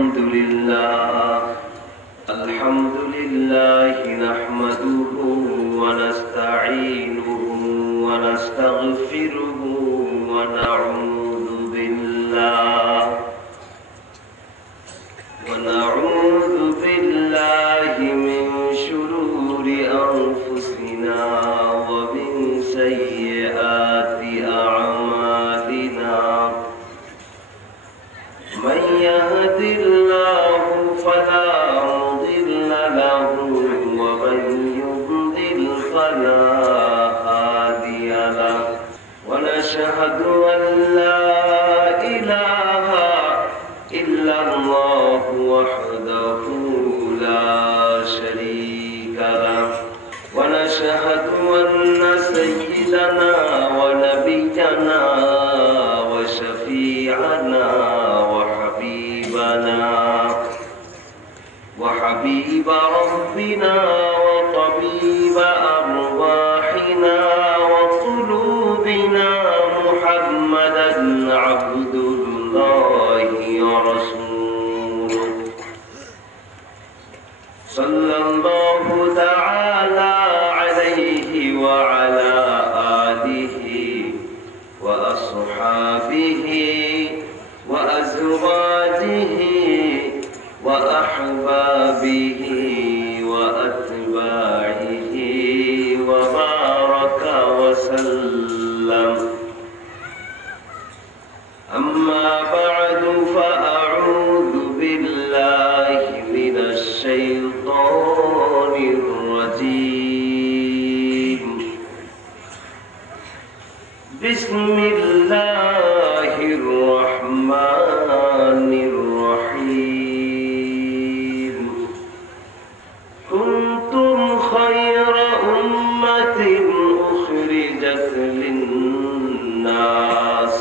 الحمد لله نحمده ونستعينه ونستغفره ونعوذ بالله من شرور أنفسنا ومن سيئات أعمالنا من يهد الله فلا مضل له ومن يضلل فلا هادي له ونشهد أن لا إله إلا الله وحده لا شريك له ونشهد أن سيدنا ونبينا وشفيعنا وحبيب ربنا وطبيب أرواحنا وقلوبنا محمدا عبد الله ورسوله صلى الله تعالى عليه وعلى آله وأصحابه وأزواجه وأحبابه وأتباعه وبارك وسلم أما بعد فأعوذ بالله من الشيطان الرجيم بسم الله الرحمن الرحيم كنتم خير أمة أخرجت للناس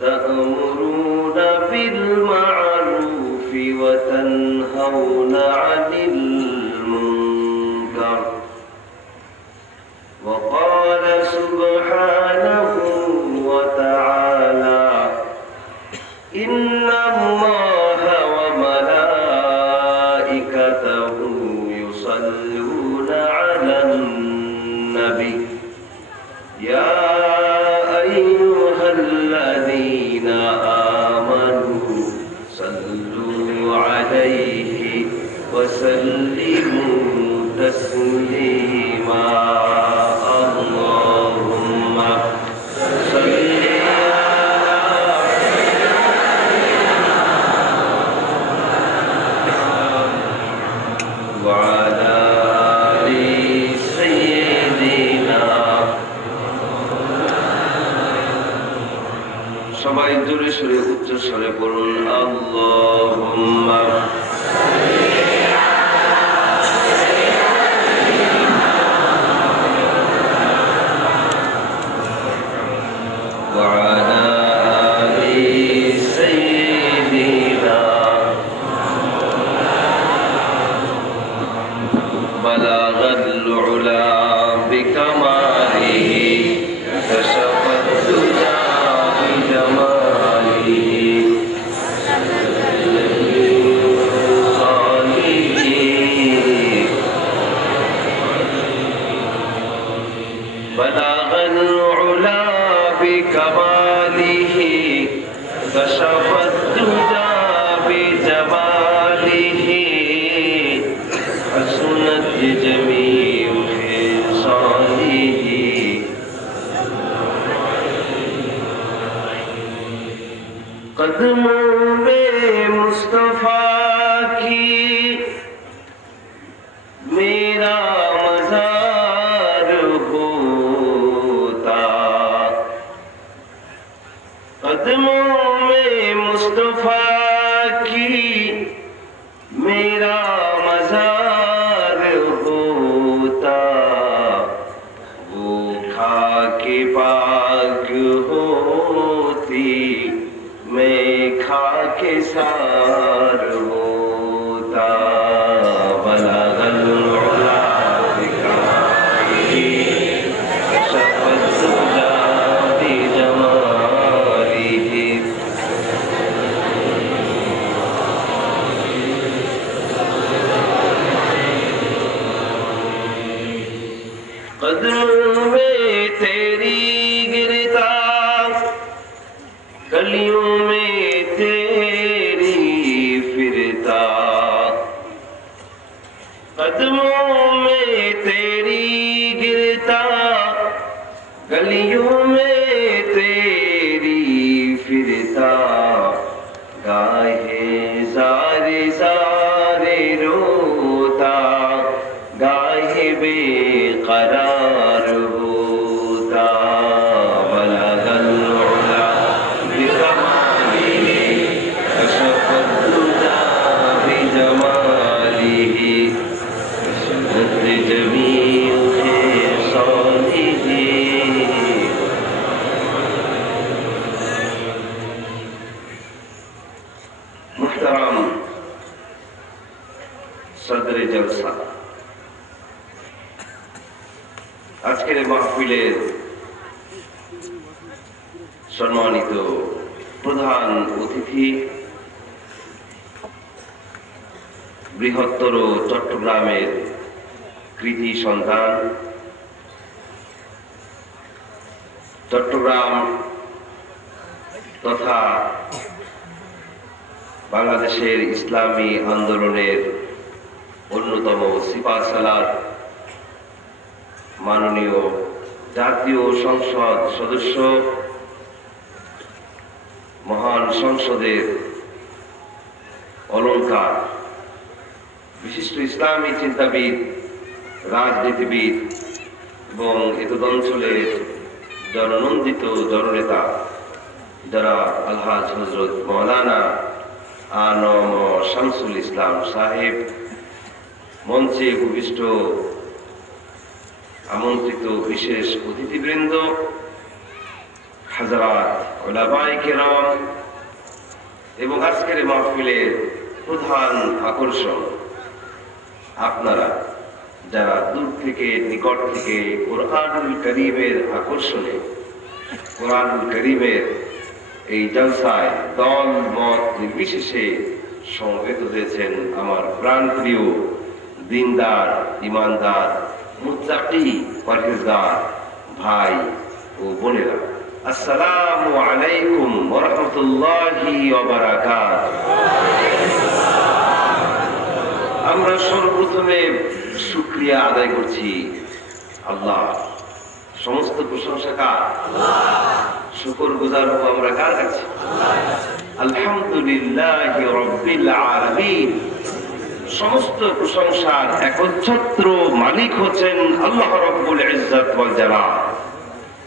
تأمرون بالمعروف وتنهون عن المنكر وقال سبحانه وتعالى إن الله وملائكته يصلون على النبي يا أيها الذين آمنوا صلوا عليه وسلموا تسليما اللهم صل وعلى آل سيدنا সবাই জোরে সুরে উচ্চ স্বরে পড়ুন আল্লাহুম্মা وعلى آل سيدنا بلغ العلا بكماله كشف الدجى بجماله بلغ العلا بكماله كشف الدجى بجماله حسنت جميع خصاله قدموں میں مصطفیٰ کی میرا مزار ہوتا قدموں میں مصطفیٰ کی میرا مزار ہوتا وہ خاک پاک ہوتی میں خاک سار ہوتا بلغ العلا بکماله كشف الدجى بجماله गलियों में तेरी फिरता गाहे सारे सारे रोता गाहे बेकरार होता बलगल उला बिकमालिही कशफत दुजा बिजमालिही सुन्नत जमील खिसालिही। मुहतरम सदरे जलसा, আজকের মাহফিলের সম্মানিত প্রধান অতিথি, বৃহত্তর চট্টগ্রামের কৃতি সন্তান, চট্টগ্রাম তথা বাংলাদেশের ইসলামী আন্দোলনের অন্যতম সিপাহসালার মাননীয় জাতীয় সংসদ সদস্য, মহান সংসদের অলংকার, বিশিষ্ট ইসলামী চিন্তাবিদ, রাজনীতিবিদ এবং এতদ অঞ্চলের জননন্দিত জননেতা যারা আলহাজ হযরত মাওলানা আনম শামসুল ইসলাম সাহেব, মঞ্চে উপবিষ্ট আমন্ত্রিত বিশেষ অতিথিবৃন্দ, হাজারাত উলামায়ে কেরাম এবং আজকের মাহফিলের প্রধান আকর্ষণ আপনারা যারা দূর থেকে নিকট থেকে কোরআনুল কারীমের আকর্ষণে, কোরআনুল কারীমের এই জলসায় দল মত নির্বিশেষে সমবেত হয়েছেন আমার প্রাণপ্রিয় দিনদার, ইমানদার, মুত্তাকি, পরহেজগার ভাই ও বোনেরা, আসসালামু আলাইকুম ওয়া রাহমাতুল্লাহি ওয়া বারাকাতুহু। আমরা সর্বপ্রথমে শুকরিয়া আদায় করছি আল্লাহ। সমস্ত প্রশংসা কার? শুকরগুজার হব আমরা কার কাছে? আলহামদুলিল্লাহি রাব্বিল আলামিন। সমস্ত প্রশংসার একচ্ছত্র মালিক হচ্ছেন আল্লাহ রাব্বুল ইজ্জত ওয়াল জালাল।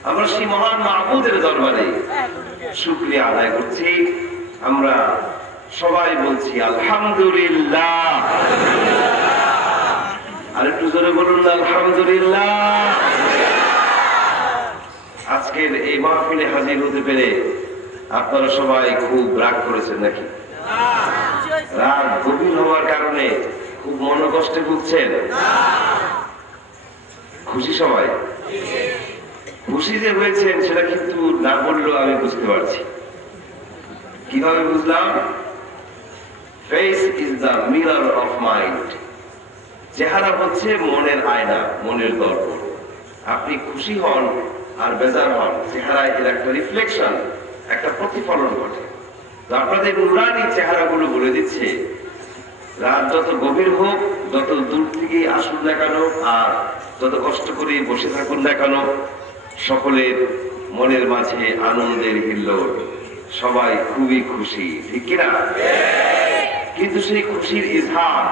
আমরা সেই মহান মাবুদের দরবারে শুকরিয়া আদায় করছি। আমরা সবাই বলছি আলহামদুলিল্লাহ। আর একটু জোরে বলুন আলহামদুলিল্লাহ। আজকের এই মাহফিলে হাজির হতে পেরে আপনারা সবাই খুব রাগ করেছেন নাকি? রাত গভীর হওয়ার কারণে খুব মনোকষ্টে ভুগছেন? খুশি সবাই? খুশি যে হয়েছেন সেটা কিন্তু না বললেও আমি বুঝতে পারছি। কিভাবে বুঝলাম? Face is the mirror of mind. চেহারা হচ্ছে মনের আয়না, মনের দর্পণ। আপনি খুশি হন আর বেজার হন, চেহারায় এর একটা রিফ্লেকশন, একটা প্রতিফলন ঘটে। তো আপনাদের নুরানি চেহারাগুলো বলে দিচ্ছে রাত যত গভীর হোক, যত দূর থেকে আসুন না কেন, আর যত কষ্ট করে বসে থাকুন না কেন, সকলের মনের মাঝে আনন্দের হিল্লোল, সবাই খুবই খুশি, ঠিক কিনা? কিন্তু সেই খুশির ইজহার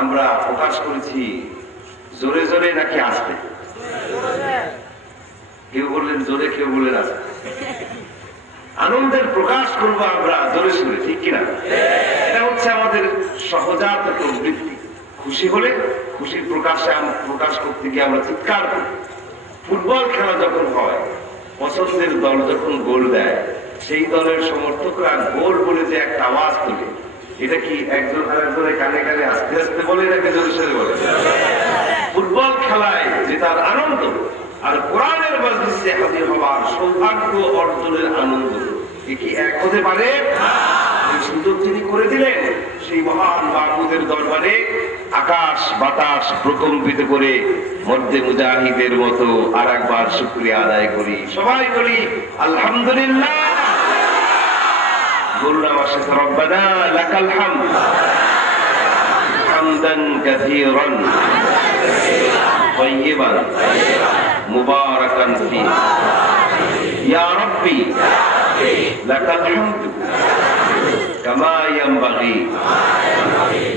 আমরা প্রকাশ করেছি জোরে জোরে নাকি আস্তে? কেউ বললেন জোরে, কেউ বললেন আস্তে। আনন্দের প্রকাশ করবো আমরা জোরে সোরে, ঠিক কিনা? এটা হচ্ছে আমাদের সহজাত প্রবৃত্তি। খুশি হলে খুশির প্রকাশ করতে গিয়ে আমরা চিৎকার করি। ফুটবল খেলা যখন হয়, পছন্দের দল যখন গোল দেয়, সেই দলের সমর্থকরা গোল বলে যে একটা আওয়াজ তোলে, এটা কি একজন আরেকজনের কানে কানে আস্তে আস্তে বলে নাকি জোরে সোরে বলে? ফুটবল খেলায় যে তার আনন্দ আর কোরআনের মজলিসে হাজির হওয়ার সৌভাগ্য অর্জনের আনন্দ, এ কি এক হতে পারে? এই সুযোগ যিনি করে দিলেন সেই মহান মাহবুদের দরবারে আকাশ বাতাস প্রকম্পিত করে মধ্যে মুজাহিদের মতো আর একবার শুকরিয়া আদায় করি। সবাই বলি আলহামদুলিল্লাহ। বলুন আমার সাথে, রব্বানা লাকাল হামদ হামদান কাসীরান طيبا مباركا فيه يا ربي لك الحمد كما ينبغي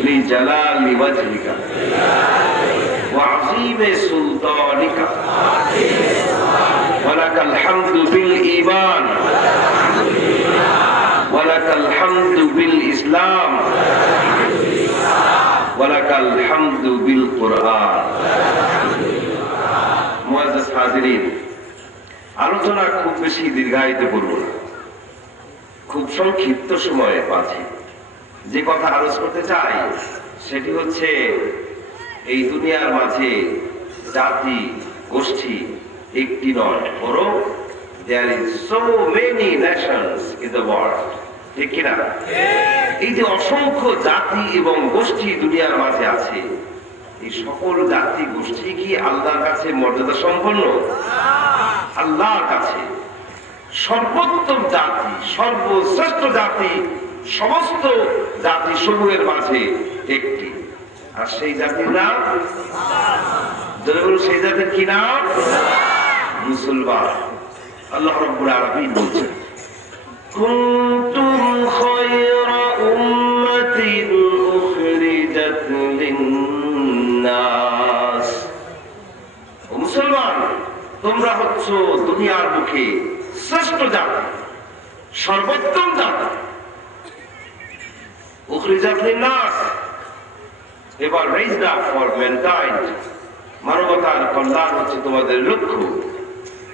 لجلال وجهك وعظيم سلطانك ولك الحمد بالإيمان ولك الحمد بالإسلام ولك الحمد بالقرآن মুআজ্জাজ হাজিরিন, আলোচনা খুব বেশি দীর্ঘায়িত করব না, খুব সংক্ষিপ্ত সময়ে আছে যে কথা আলোচনা করতে চাই সেটি হচ্ছে এই দুনিয়ার মাঝে জাতি গোষ্ঠী একটি নয়, বরং there is so many nations in the world, ঠিক কিনা? এই যে অসংখ্য জাতি এবং গোষ্ঠী দুনিয়ার মাঝে আছে, এই সকল জাতি গোষ্ঠী কি আল্লাহর কাছে মর্যাদা সম্পন্ন? আল্লাহর কাছে সর্বোত্তম জাতি, সর্বশ্রেষ্ঠ জাতি সমস্ত জাতি সমূহের মাঝে একটি, আর সেই জাতির নাম, সেই জাতির কি নাম? মুসলমান। আল্লাহ রাব্বুল আলামিন বলছেন, কুনতুম খায়রা উম্মাতিন উখরিজাত লিন-নাস। ও মুসলমান, তোমরা হচ্ছ দুনিয়ার মুখে শ্রেষ্ঠ জাতি, সর্বোত্তম জাতি। উখরিজাত লিন-নাস, এবার raised up for mankind, মানবতার কল্যাণ হচ্ছে তোমাদের লক্ষ্য।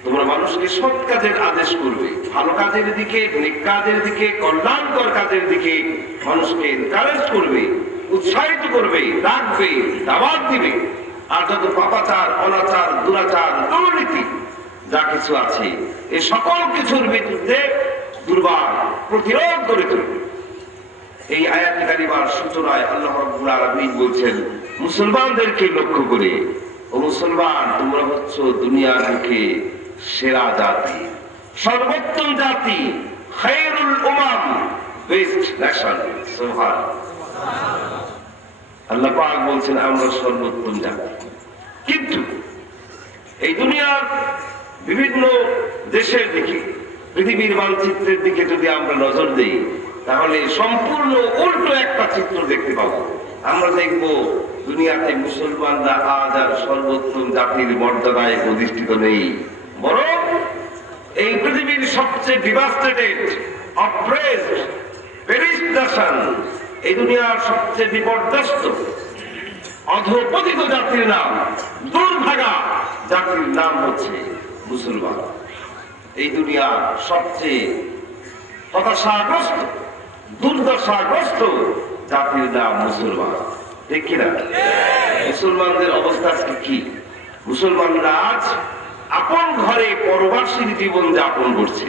তোমরা মানুষকে সৎ কাজের আদেশ করবে, ভালো কাজের দিকে, নেক কাজের দিকে, কল্যাণকর কাজের দিকে মানুষকে এনকারেজ করবে, উৎসাহিত করবে, ডাকবে, দাওয়াত দিবে। আর যত পাপাচার, অনাচার, দুরাচার, দুর্নীতি যা কিছু আছে, এই সকল কিছুর বিরুদ্ধে দুর্বার প্রতিরোধ করে তুলবে। এই আয়াতে কারিমার সূচনায় আল্লাহ রাব্বুল আলামিন বলছেন মুসলমানদেরকে লক্ষ্য করে, ও মুসলমান, তোমরা হচ্ছ দুনিয়ার মুখে সেরা জাতি, সর্বোত্তম জাতি, খায়রুল উমাম, বেস্ট নেশন। সুবহানাল্লাহ। আল্লাহ পাক বলছেন আমরা সর্বোত্তম জাতি। কিন্তু এই দুনিয়ার বিভিন্ন দেশের দিকে, পৃথিবীর মানচিত্রের দিকে যদি আমরা নজর দেই, তাহলে সম্পূর্ণ উল্টো একটা চিত্র দেখতে পাবো। আমরা দেখব দুনিয়াতে মুসলমানরা আজ আর সর্বোত্তম জাতির মর্যাদায় প্রতিষ্ঠিত নেই, বরং এই পৃথিবীর সবচেয়ে ডিভাস্টেটেড, অপ্রেসড, পেরিশড নেশন, এই দুনিয়ার সবচেয়ে বিপর্যস্ত, অধঃপতিত জাতির নাম, দুর্ভাগা জাতির নাম হচ্ছে মুসলমান। এই দুনিয়ার সবচেয়ে হতাশাগ্রস্ত, দুর্দশাগ্রস্ত জাতির নাম মুসলমান, ঠিক কিনা? মুসলমানদের অবস্থা কি? মুসলমানরা আজ আপন ঘরে পরবাসীর জীবন যাপন করছে,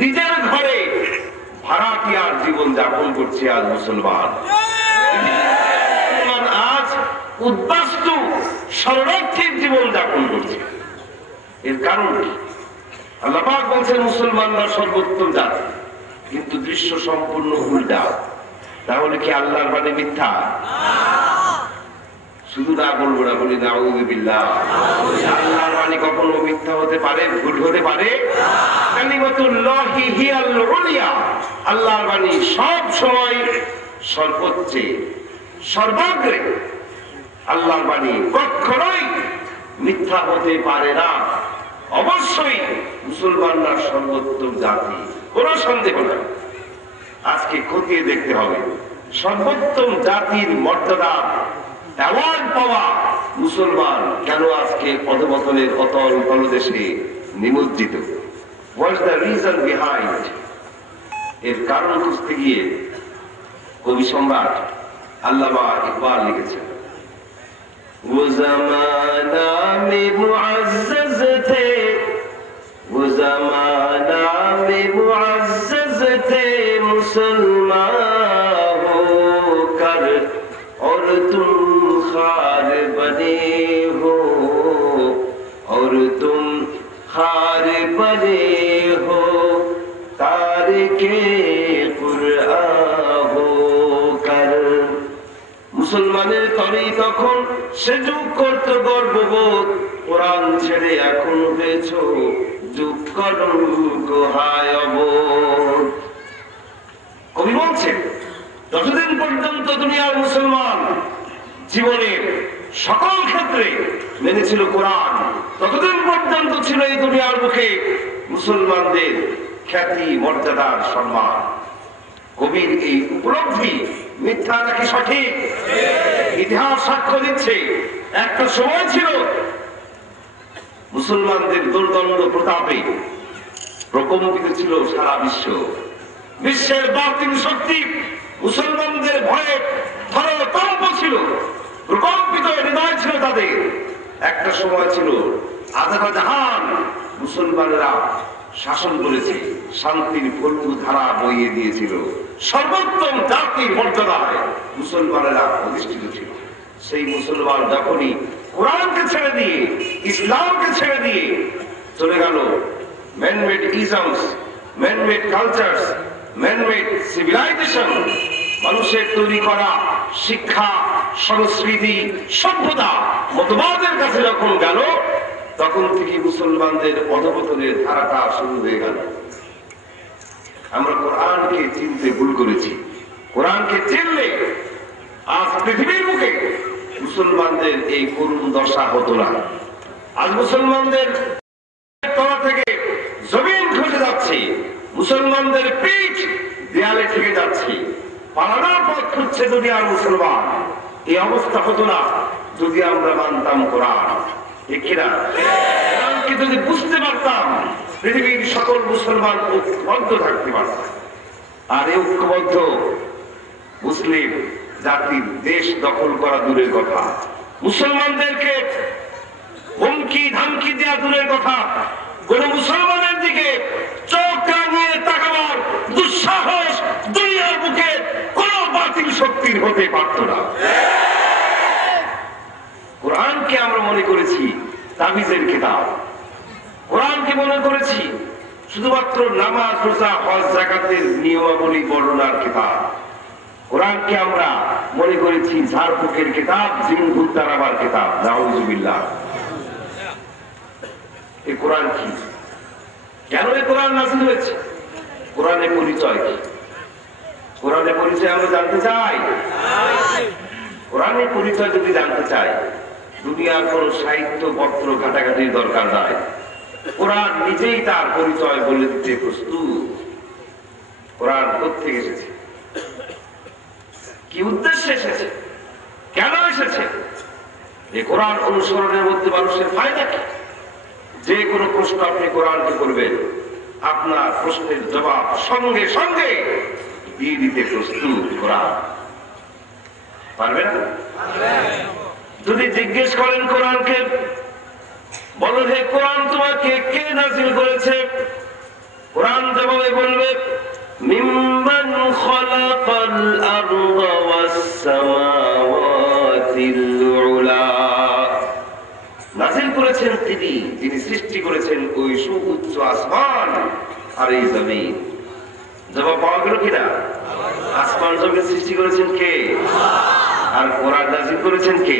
নিজের ঘরে ভাড়াটিয়ার জীবন যাপন করছে আজ মুসলমান। আজ উদ্বাস্তু শরণার্থীর জীবন যাপন করছে। এর কারণ কি? আল্লাহ পাক বলছেন মুসলমানরা সর্বোত্তম জাতি, কিন্তু দৃশ্য সম্পূর্ণ উল্টা। তাহলে কি আল্লাহর বাণী মিথ্যা? শুধু না বলবো না, বলি নাউযু বিল্লাহ। আল্লাহর বাণী কখনো মিথ্যা হতে পারে, ভুল হতে পারে? কালিমাতুল্লাহি হিয়াল উলিয়া, আল্লাহর বাণী সব সময় সর্বোচ্চ, সর্বাগ্রে। আল্লাহর বাণী কখনোই মিথ্যা হতে পারে না। অবশ্যই মুসলমানরা সর্বোত্তম জাতি, কোন সন্দেহ নাই। আজকে খতিয়ে দেখতে হবে সর্বোত্তম জাতির মর্যাদা অ্যাওয়ার্ড পাওয়া মুসলমান কেন আজকে অধঃপতনের অতল তলদেশে নিমজ্জিত। What's the reason behind? এর কারণ খুঁজতে গিয়ে কবি সম্রাট আল্লামা ইকবাল লিখেছেন, वो ज़माना में मुअज़्ज़ज़ थे, वो ज़माना में मुअज़्ज़ज़ थे, मुसलमान होकर और तुम खार बने हो, और तुम खार बने हो, तारिके कुरआन होकर। মুসলমানের তরে তখন সে যুগ করত গর্ববোধ, কোরআন ছেড়ে এখন হয়েছ যুগ কলঙ্ক হায় অবোধ। কবি বলছেন, যতদিন পর্যন্ত দুনিয়ার মুসলমান জীবনের সকল ক্ষেত্রে মেনেছিল কোরআন, ততদিন পর্যন্ত ছিল এই দুনিয়ার মুখে মুসলমানদের খ্যাতি, মর্যাদার, সম্মান। কবির এই উপলব্ধি মিথ্যা নাকি সঠিক? ইতিহাস সাক্ষ্য দিচ্ছে, একটা সময় ছিল মুসলমানদের দুর্দণ্ড প্রতাপে প্রকম্পিত ছিল সারা বিশ্ব। বিশ্বের বাতিল শক্তি মুসলমানদের ভয়ে ধরতম্প ছিল, প্রকম্পিত হৃদয় ছিল তাদের। একটা সময় ছিল আজাদ জাহান মুসলমানেরা শাসন করেছে, শান্তির ফলু ধারা বইয়ে দিয়েছিল, সর্বোত্তম জাতির মর্যাদায় মুসলমানেরা প্রতিষ্ঠিত ছিল। সেই মুসলমান যখনই কোরআনকে ছেড়ে দিয়ে, ইসলামকে ছেড়ে দিয়ে চলে গেল manmade isms, manmade cultures, manmade civilisation, মানুষের তৈরি করা শিক্ষা, সংস্কৃতি, সভ্যতা, মতবাদের কাছে যখন গেল, তখন থেকে মুসলমানদের অধঃপতনের ধারাটা শুরু হয়ে গেল। আমরা কোরআনকে চিনতে ভুল করেছি। কোরআনকে চিনলে আজ পৃথিবীর মুখে মুসলমানদের এই করুণ দশা হতো না। আজ মুসলমানদের তলা থেকে জমিন খসে যাচ্ছে, মুসলমানদের পিঠ দেয়ালে ঠেকে যাচ্ছে, পালানোর পথ খুঁজছে দুনিয়ার মুসলমান। এই অবস্থা হতো না যদি আমরা মানতাম কোরআন। ঠিক কিনা? কোরআনকে যদি বুঝতে পারতাম, পৃথিবীর সকল মুসলমান ঐক্যবদ্ধ থাকতে পারত। আর এই ঐক্যবদ্ধ মুসলিম জাতির দেশ দখল করা দূরের কথা, মুসলমানদেরকে হুমকি ধামকি দেওয়া দূরের কথা, কোন মুসলমানের দিকে চোখ রাঙিয়ে তাকাবার দুঃসাহস দুনিয়ার বুকে কোন বাতিল শক্তির হতে পারত না। কোরআনকে আমরা মনে করেছি তাবিজের কিতাব, কোরআনকে মনে করেছি শুধুমাত্র নামাজ, রোজা, হজ, যাকাতের নিয়মাবলী বর্ণনার কিতাব। কোরআনকে আমরা মনে করেছি ঝাড়ফুঁকের কিতাব, জিন ভূত তাড়াবার কিতাব। নাউযুবিল্লাহ। এই কোরআন কি? কেন এই কোরআন নাযিল হয়েছে? কোরআনের পরিচয় কি? কোরআনের পরিচয় আমরা জানতে চাই। কোরআনের পরিচয় যদি জানতে চাই, দুনিয়ার কোন সাহিত্য পত্র ঘাটাঘাটির দরকার নাই। কোরআন নিজেই তার পরিচয় বলে দিতে প্রস্তুত। কোরআন কোত্থেকে এসেছে, কি উদ্দেশ্যে এসেছে, কেন এসেছে, এই কোরআন অনুসরণের মধ্যে মানুষের ফায়দা কি? যে কোনো প্রশ্ন আপনি কোরআনকে করবেন, আপনার প্রশ্নের জবাব সঙ্গে সঙ্গে দিয়ে দিতে প্রস্তুত কোরআন। পারবে না? যদি জিজ্ঞেস করেন কোরআনকে, বলো হে কোরআন তোমাকে কে নাযিল করেছে, কোরআন জবাবে বলবে মিম্মান খালাকাল আরদা ওয়াস সামাওয়াতিল উলা। নাযিল করেছেন তিনি, যিনি সৃষ্টি করেছেন ওই সুউচ্চ আসমান আর এই জমিন। জবাব পাওয়া গেল কিনা? আসমান জমিন সৃষ্টি করেছেন কে? আর কোরআন নাযিল করেছেন কে?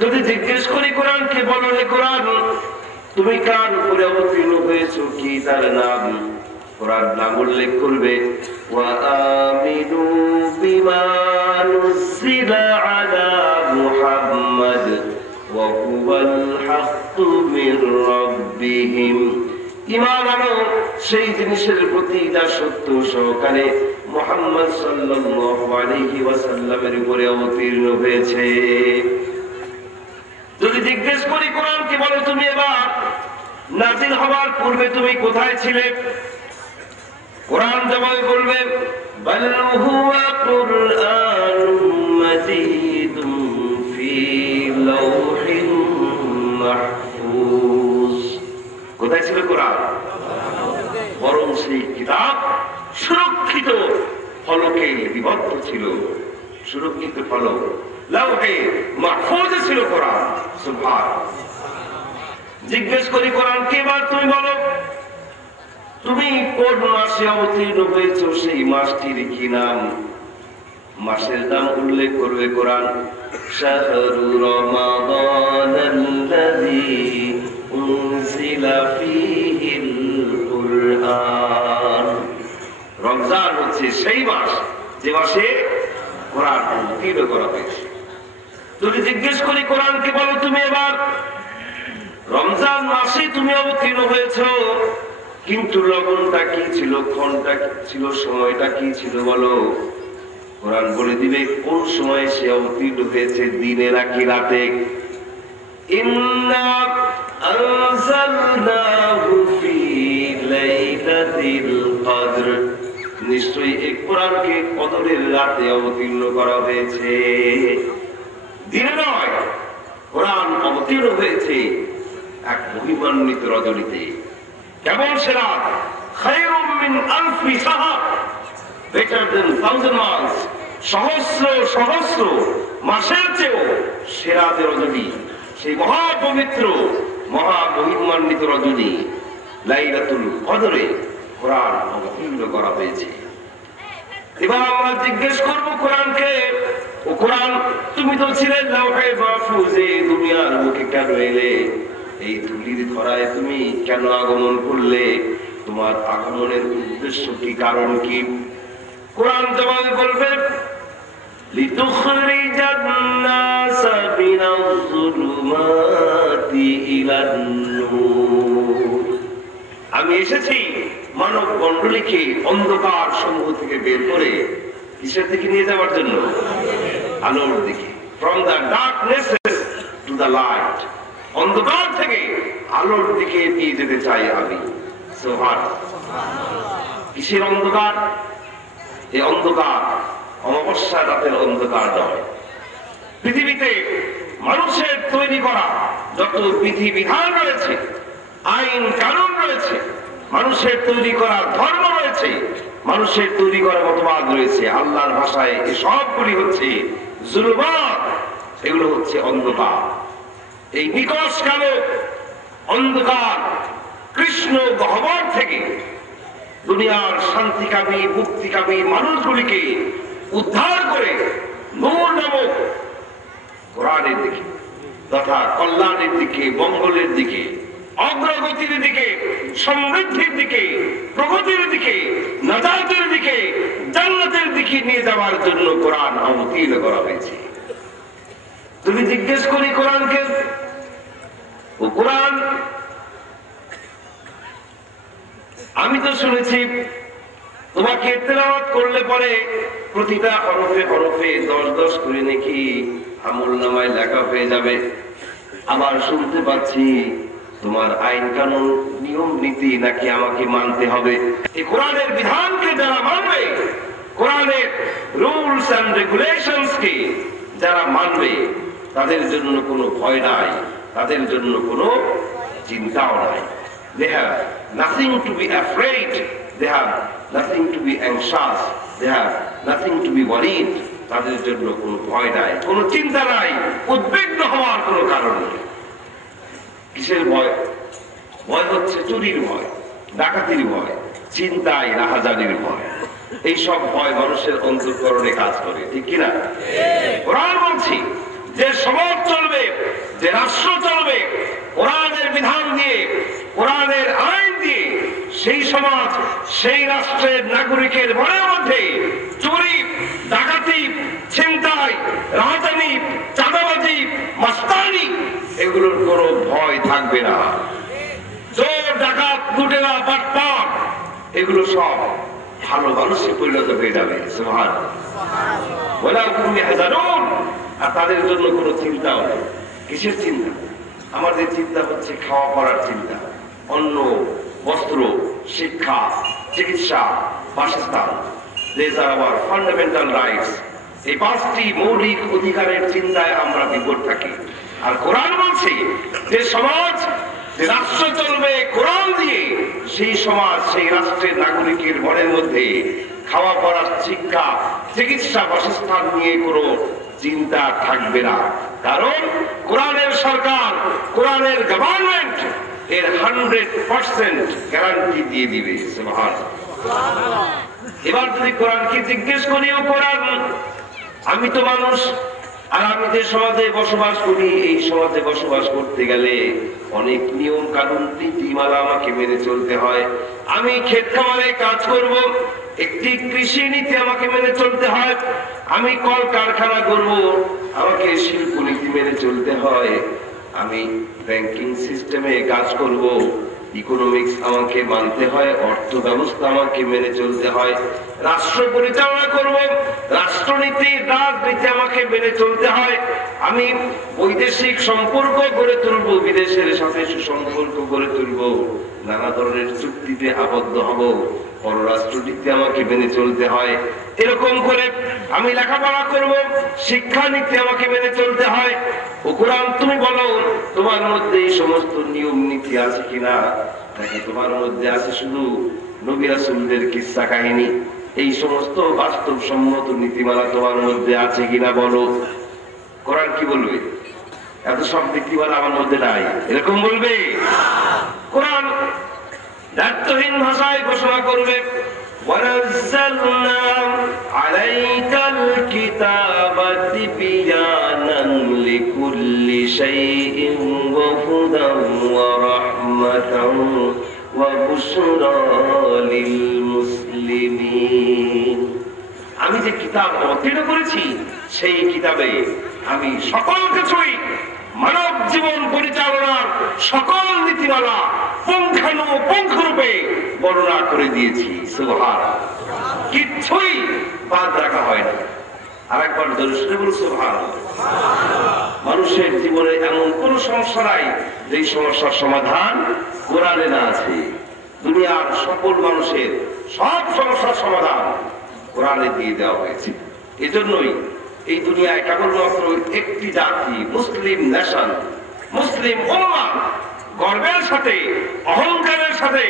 যদি জিজ্ঞেস করি কোরআনকে, বলো হে কোরআন তুমি কার উপরে অবতীর্ণ হয়েছো, কি তার নাম? কোরআন নাম উল্লেখ করবে ওয়া আমিনু বিমা নুজিলা আলা মুহাম্মাদ ওয়া হুয়াল হাক্কু মির রাব্বিহিম। ঈমান আনো সেই জিনিসের প্রতি যা সত্য সহকারে মুহাম্মদ সাল্লাল্লাহু আলাইহি ওয়াসাল্লামের উপরে অবতীর্ণ হয়েছে। যদি জিজ্ঞেস করি কোরআনকে, বলো তুমি এবার নাযিল হওয়ার পূর্বে তুমি কোথায় ছিলে, কোরআন জবাবে বলবে বাল হুয়া কুরআনুম মাজিদুম ফি লাওহিন মাহফুজ। কোথায় ছিল কোরআন? বরং সেই কিতাব সুরক্ষিত ফলকে লিপিবদ্ধ ছিল। সুরক্ষিত ফলক লাওহে মাহফুজে ছিল কোরআন। সুবহানাল্লাহ। জিজ্ঞেস করি কোরআনকে, এবার তুমি বলো তুমি কোন মাসে অবতীর্ণ হয়েছ, সেই মাসটির কি নাম? মাসের নাম উল্লেখ করবে কোরআন। শাহরু রমাদানাল্লাযী উনজিলা ফীহিল কুরআন। রমজান হচ্ছে সেই মাস যে মাসে কোরআন অবতীর্ণ করা হয়েছে। যদি জিজ্ঞেস করি কোরআনকে, বলো তুমি এবার রমজান মাসে তুমি অবতীর্ণ হয়েছ, কিন্তু লবণটা কি ছিল, ক্ষণটা কি ছিল, সময়টা কি ছিল বলো। কোরআন বলে দিবে কোন সময় সে অবতীর্ণ হয়েছে, দিনে নাকি রাতে। ইন্না আনজালনাহু ফী লাইলাতিল কদর। নিশ্চয়ই এই কোরআনকে কদরের রাতে অবতীর্ণ করা হয়েছে, দিনে নয়। কোরআন অবতীর্ণ হয়েছে এক মহিমান্বিত রজনীতে। কেমন সে রাত? খায়রুম মিন আলফি শাহর, বেটার দেন 1000 মান্থস। সহস্র সহস্র মাসের চেয়েও সেরা রজনী, সেই মহাপবিত্র মহামহিমান্বিত রজনী লাইলাতুল কদরে কোরআন অবতীর্ণ করা হয়েছে। এবার আমরা জিজ্ঞেস করব কোরআনকে, ও কোরআন তুমি তো ছিলে লাওহে মাহফুজে, দুনিয়ার বুকে কেন এলে? এই ধুলির ধরায় তুমি কেন আগমন করলে? তোমার আগমনের উদ্দেশ্য কি, কারণ কি? কোরআন জবাব বলবে লিতুখরিজান নাসা মিনাজ যুলুমাতি ইলান নূর। আমি এসেছি মানব মণ্ডলীকে অন্ধকার সমূহ থেকে বের করে কিসের দিকে নিয়ে যাওয়ার জন্য? আলোর দিকে। From the darkness to the light. অন্ধকার থেকে আলোর দিকে নিয়ে যেতে চাই আমি। কিসের অন্ধকার? এই অন্ধকার অমাবস্যা রাতের অন্ধকার নয়। পৃথিবীতে মানুষের তৈরি করা যত বিধিবিধান রয়েছে, আইন কানুন রয়েছে, মানুষের তৈরি করা ধর্ম রয়েছে, মানুষের তৈরি করা মতবাদ রয়েছে, আল্লাহর ভাষায় এই সবগুলি হচ্ছে জুলুমাত। এগুলো হচ্ছে অন্ধকার। এই নিকষ কালো অন্ধকার কৃষ্ণ গহ্বর থেকে দুনিয়ার শান্তিকামী মুক্তিকামী মানুষগুলিকে উদ্ধার করে নূর নামক কোরআনের দিকে তথা কল্যাণের দিকে, মঙ্গলের দিকে, অগ্রগতির দিকে, সমৃদ্ধির দিকে, প্রগতির দিকে, নাজাতের দিকে, জান্নাতের দিকে নিয়ে যাওয়ার জন্য কোরআন অবতীর্ণ করা হয়েছে। তুমি জিজ্ঞেস করি কোরআনকে, ও কোরআন আমি তো শুনেছি তোমাকে তেলাওয়াত করলে পরে প্রতিটা হরফে হরফে 10-10 করে নাকি আমলনামায় লেখা হয়ে যাবে। আবার শুনতে পাচ্ছি তোমার আইন কানুন নিয়ম নীতি নাকি আমাকে মানতে হবে। এই কোরআনের বিধানকে যারা মানবে, কোরআনের রুলস এন্ড রেগুলেশনস কে যারা মানবে, তাদের জন্য কোনো ভয় নাই, তাদের জন্য কোনো চিন্তাও নাই। They have nothing to be afraid. They have nothing to be anxious. They have nothing to be worried. তাদের জন্য কোনো ভয় নাই, কোনো চিন্তা নাই, উদ্বিগ্ন হওয়ার কোনো কারণ নেই। কিসের ভয়? ভয় হচ্ছে চুরির ভয়, ডাকাতির ভয়, চিন্তায় রাহাজানির ভয়। এই সব ভয় মানুষের অন্তঃকরণে কাজ করে, ঠিক কিনা? কোরআন বলছি যে সমাজ চলবে, যে রাষ্ট্র চলবে কোরআনের বিধান দিয়ে, কোরআনের আইন দিয়ে, সেই সমাজ সেই রাষ্ট্রের নাগরিকের মনের মধ্যে চুরি, ডাকাতি, ছিনতাই, রাহাজানি, চাঁদাবাজি, মাস্তানি এগুলোর কোনো ভয় থাকবে না। চোর, ডাকাত, লুটেরা, বাটপার এগুলো সব ভালো মানুষে পরিণত হয়ে যাবে। সুবহানাল্লাহ। আর তাদের জন্য কোনো চিন্তাও নেই। কিসের চিন্তা? আমাদের চিন্তা হচ্ছে খাওয়া পড়ার চিন্তা, অন্ন, বস্ত্র, শিক্ষা, চিকিৎসা, বাসস্থান। These are our fundamental rights. এই 5টি মৌলিক অধিকারের চিন্তায় আমরা বিপদ থাকি। আর কোরআন বলছে যে সমাজ, যে রাষ্ট্র চলবে কোরআন দিয়ে, সেই সমাজ সেই রাষ্ট্রের নাগরিকের মনের মধ্যে খাওয়া পড়ার, শিক্ষা, চিকিৎসা, বাসস্থান নিয়ে কোনো চিন্তা থাকবে না। কারণ কোরআনের সরকার, কোরআনের গভর্নমেন্ট এর 100% গ্যারান্টি দিয়ে দিবে। সুবহানাল্লাহ। এবার যদি কোরআনকে জিজ্ঞেস করি, ও কোরআন আমি তো মানুষ, আর আমি যে সমাজে বসবাস করি, এই সমাজে বসবাস করতে গেলে অনেক নিয়ম কানুন নীতিমালা আমাকে মেনে চলতে হয়। আমি ক্ষেত খামারে কাজ করব, একটি কৃষি নীতি আমাকে মেনে চলতে হয়। আমি কল কারখানা করব, আমাকে শিল্প নীতি মেনে চলতে হয়। আমি ব্যাংকিং সিস্টেমে কাজ করব, ইকোনমিক্স আমাকে মানতে হয়, অর্থ ব্যবস্থা আমাকে মেনে চলতে হয়। রাষ্ট্র পরিচালনা করব, রাষ্ট্রনীতি রাজনীতি আমাকে মেনে চলতে হয়। আমি বৈদেশিক সম্পর্ক গড়ে তুলব, বিদেশের সাথে সুসম্পর্ক গড়ে তুলব, নানা ধরনের চুক্তিতে আবদ্ধ হব, পররাষ্ট্রনীতি আমাকে মেনে চলতে হয়। এরকম করে আমি লেখাপড়া করব, শিক্ষানীতি আমাকে মেনে চলতে হয়। ও কোরআন তুমি বলো তোমার মধ্যে এই সমস্ত নিয়ম নীতি আছে কিনা? নাকি তোমার মধ্যে আছে শুধু নবী রাসূলদের কিসসা কাহিনী? এই সমস্ত বাস্তবসম্মত নীতিমালা তোমার মধ্যে আছে কিনা বলো। কোরআন কি বলবে? এত সব নীতিমালা আমার মধ্যে নাই, এরকম বলবে? কোরআন দায়িত্বহীন ভাষায় ঘোষণা করবে, وَنَزَّلْنَا عَلَيْكَ الْكِتَابَ تِبْيَانًا لِكُلِّ شَيْءٍ وَهُدًى وَرَحْمَةً وَبُشْرَى لِلْمُسْلِمِينَ। আমি যে কিতাব অবতীর্ণ করেছি, সেই কিতাবে আমি সকল কিছুই, মানব জীবন পরিচালনার সকল নীতিমালা পুঙ্খানুপুঙ্খরূপে বর্ণনা করে দিয়েছি। সুবহানাল্লাহ, কিচ্ছুই বাদ রাখা হয় না। আরেকবার দরুদ বলুন সুবহানাল্লাহ। মানুষের জীবনে এমন কোন সমস্যা নাই যে সমস্যার সমাধান কোরআনে না আছে। দুনিয়ার সকল মানুষের সব সমস্যার সমাধান কোরআনে দিয়ে দেওয়া হয়েছে। এজন্যই এই দুনিয়ায় কেবলমাত্র একটি জাতি, মুসলিম নেশন, মুসলিম উম্মাহ গর্বের সাথে, অহংকারের সাথে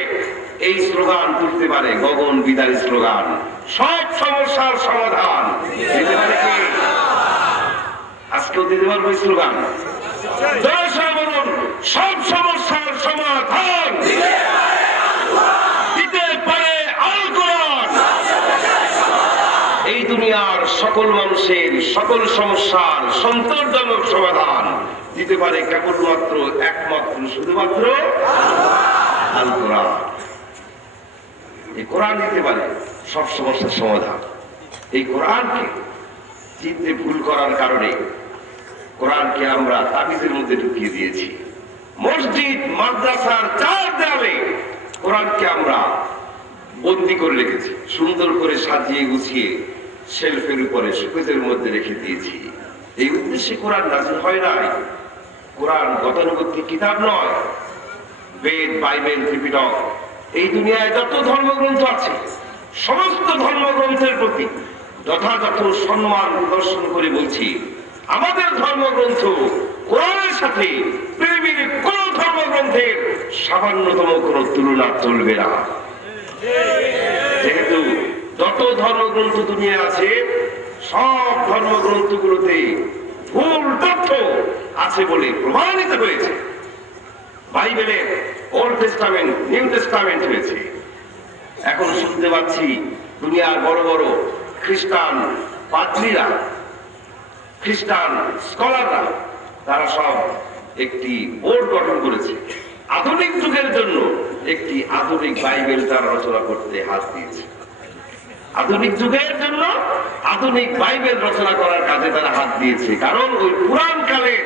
এই স্লোগান তুলতে পারে, গগন বিদারী স্লোগান, সব সমস্যার সমাধান দিতে পারে কে? আজকেও দিতে পারবো স্লোগান, বলুন, সব সমস্যার সমাধান দিতে পারে আল কোরআন। এই দুনিয়ার সকল মানুষের সকল সমস্যার সন্তোষজনক সমাধান দিতে পারে কেবলমাত্র, একমাত্র, শুধুমাত্র আল কোরআন। এই কোরআন দিতে পারে সব সমস্যার সমাধান। এই কোরআনকে চিনতে ভুল করার কারণে কোরআনকে আমরা তাবিজের মধ্যে ঢুকিয়ে দিয়েছি। মসজিদ মাদ্রাসার চার দেয়ালে কোরআনকে আমরা বন্দী করে রেখেছি, সুন্দর করে সাজিয়ে গুছিয়ে শেলফের উপরে শোকেজের মধ্যে রেখে দিয়েছি। এই উদ্দেশ্যে কোরআন নাযিল হয় নাই। কোরআন গতানুগতিক কিতাব নয়। বেদ, বাইবেল, ত্রিপিটক, এই দুনিয়ায় যত ধর্মগ্রন্থ আছে, সমস্ত ধর্মগ্রন্থের প্রতি যথাযথ সম্মান প্রদর্শন করে বলছি, আমাদের ধর্মগ্রন্থ কোরআনের সাথে পৃথিবীর কোন ধর্মগ্রন্থের সামান্যতম কোন তুলনা চলবে না। যেহেতু যত ধর্মগ্রন্থ দুনিয়ায় আছে, সব ধর্মগ্রন্থগুলোতে ভুল তথ্য আছে বলে প্রমাণিত হয়েছে। বাইবেলে ওল্ড টেস্টামেন্ট, নিউ টেস্টামেন্ট হয়েছে। এখন শুনতে পাচ্ছি দুনিয়ার বড় বড় খ্রিস্টান পাদ্রীরা, খ্রিস্টান স্কলাররা, তারা সব একটি বোর্ড গঠন করেছে। আধুনিক যুগের জন্য একটি আধুনিক বাইবেল তারা রচনা করতে হাত দিয়েছে। আধুনিক যুগের জন্য আধুনিক বাইবেল রচনা করার কাজে তারা হাত দিয়েছে। কারণ ওই পুরান কালে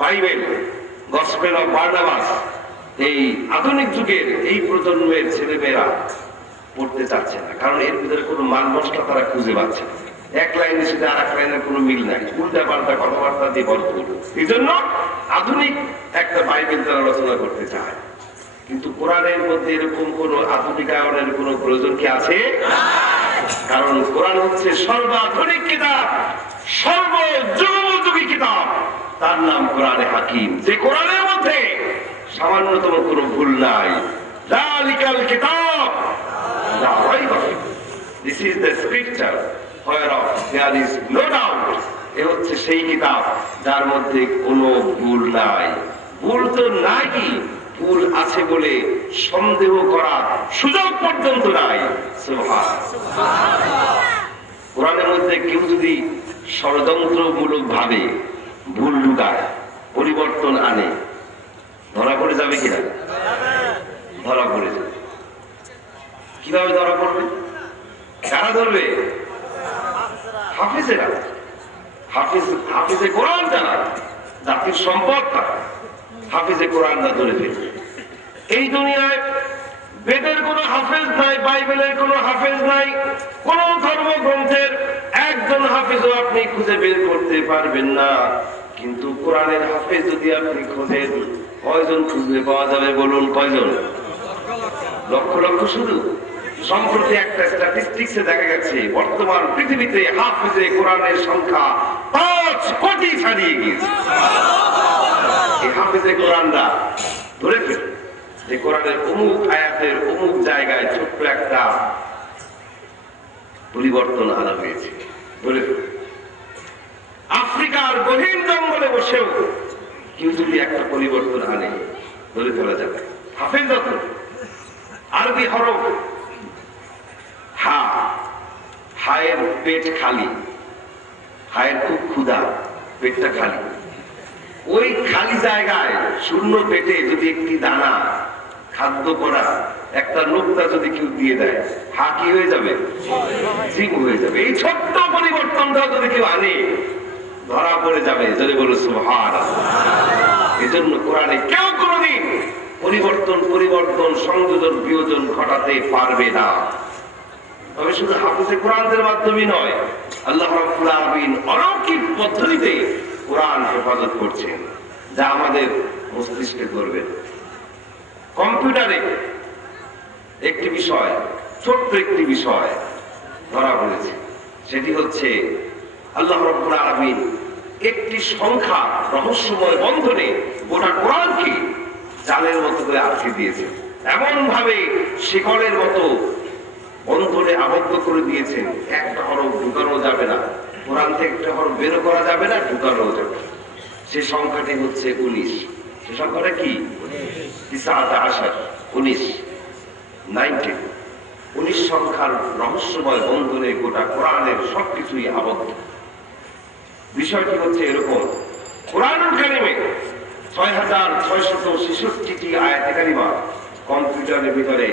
বাইবেল, গসপেল অফ বার্নাবাস, এই আধুনিক যুগের এই প্রজন্মের ছেলেমেয়েরা পড়তে চাচ্ছে না। কারণ এর ভিতরে কোনো মান মশলা তারা খুঁজে পাচ্ছে না। এক লাইনের সাথে আর এক লাইনের কোনো মিল নাই, উল্টা পাল্টা কথাবার্তা দিয়ে ভরপুর। এই জন্য আধুনিক একটা বাইবেল তারা রচনা করতে চায়। কিন্তু কোরআনের মধ্যে এরকম কোন আধুনিকায়নের কোন প্রয়োজন কি আছে? কারণ কোরআন হচ্ছে সর্বাধুনিক কিতাব, সর্বযুগোপযোগী কিতাব। তার নাম কোরআনে হাকিম, যে কোরআনের মধ্যে সামান্যতম কোন ভুল নাই। যালিকাল কিতাব লা রাইবা ফীহ, this is the scripture whereof there is no doubt। এ হচ্ছে সেই কিতাব যার মধ্যে কোনো ভুল নাই। ভুল তো নাই, ভুল আছে বলে সন্দেহ করার সুযোগ পর্যন্ত নাই। সুবহানাল্লাহ। কোরআনের মধ্যে কেউ যদি ষড়যন্ত্রমূলক ভাবে ভুল ঢুকায়, পরিবর্তন আনে, ধরা পড়ে যাবে কিনা? ধরা পড়ে যাবে। কিভাবে ধরা পড়বে? কারা ধরবে? হাফিজেরা। হাফিজে কোরআন যারা, জাতির সম্পদ তারা, হাফিজে কোরআন না ধরে ফেলবে। এই দুনিয়ায় বেদের কোন হাফেজ নাই, বাইবেলের কোন হাফেজ নাই, কোন ধর্মগ্রন্থের একজন হাফেজও আপনি খুঁজে বের করতে পারবেন না। কিন্তু কোরআনের হাফেজ যদি আপনি খোঁজেন, কয়জন খুঁজে পাওয়া যাবে বলুন? কয়জন? লক্ষ লক্ষ। শুধু সম্প্রতি একটা স্ট্যাটিস্টিক্সে দেখা গেছে বর্তমান পৃথিবীতে হাফেজে কোরআনের সংখ্যা 5 কোটি ছাড়িয়ে গিয়েছে। এই হাফেজে কোরআনরা ধরে ফেলে যে কোরআনের অমুক আয়াতের অমুক জায়গায় ছোট্ট একটা পরিবর্তন আনা হয়েছে, ধরে ফেলে। আফ্রিকার গহীন জঙ্গলে বসেও কেউ যদি একটা পরিবর্তন আনে, ধরে ফেলা যাবে। হাফেজ যত আরবি হরফ হা, হায়ের পেট খালি, হায়ের খুব ক্ষুধা, পেটটা খালি। ওই খালি জায়গায় শূন্য পেটে যদি একটি দানা খাদ্য করা একটা লোকটা যদি কেউ দিয়ে দেয়, হা কি হয়ে যাবে? জিম হয়ে যাবে। এই ছোট্ট পরিবর্তনটা যদি কেউ আনে, ধরা পড়ে যাবে। যদি বলো সুবহানাল্লাহ। এজন্য কোরআনে কেউ কোনদিন পরিবর্তন সংযোজন বিয়োজন ঘটাতে পারবে না। তবে শুধু হাফেজে কোরআনের মাধ্যমে নয়, আল্লাহ রাব্বুল আলামিন অলৌকিক পদ্ধতিতে কোরআন হেফাজত করছেন, যা আমাদের মস্তিষ্কে করবেন। কম্পিউটারে একটি বিষয়, ছোট্ট একটি বিষয় ধরা পড়েছে, সেটি হচ্ছে আল্লাহ রাব্বুল আলামিন একটি সংখ্যা রহস্যময় বন্ধনে গোটা কোরআনকে জালের মতো করে আটকে দিয়েছে। এমন ভাবে শিকলের মতো বন্ধনে আবদ্ধ করে দিয়েছেন, একটা হরফ ঢুকানো যাবে না, কোরআন থেকে একটা হরফ বের করা যাবে না, ঢুকানো যাবে। সে সংখ্যাটি হচ্ছে 19। সে সংখ্যাটা কি? 19 সংখ্যার রহস্যময় বন্ধনে গোটা কোরআনের সবকিছুই আবদ্ধ। বিষয়টি হচ্ছে এরকম, কোরআনুল কারিমে 6666টি আয়াতে কারিমা কম্পিউটারের ভিতরে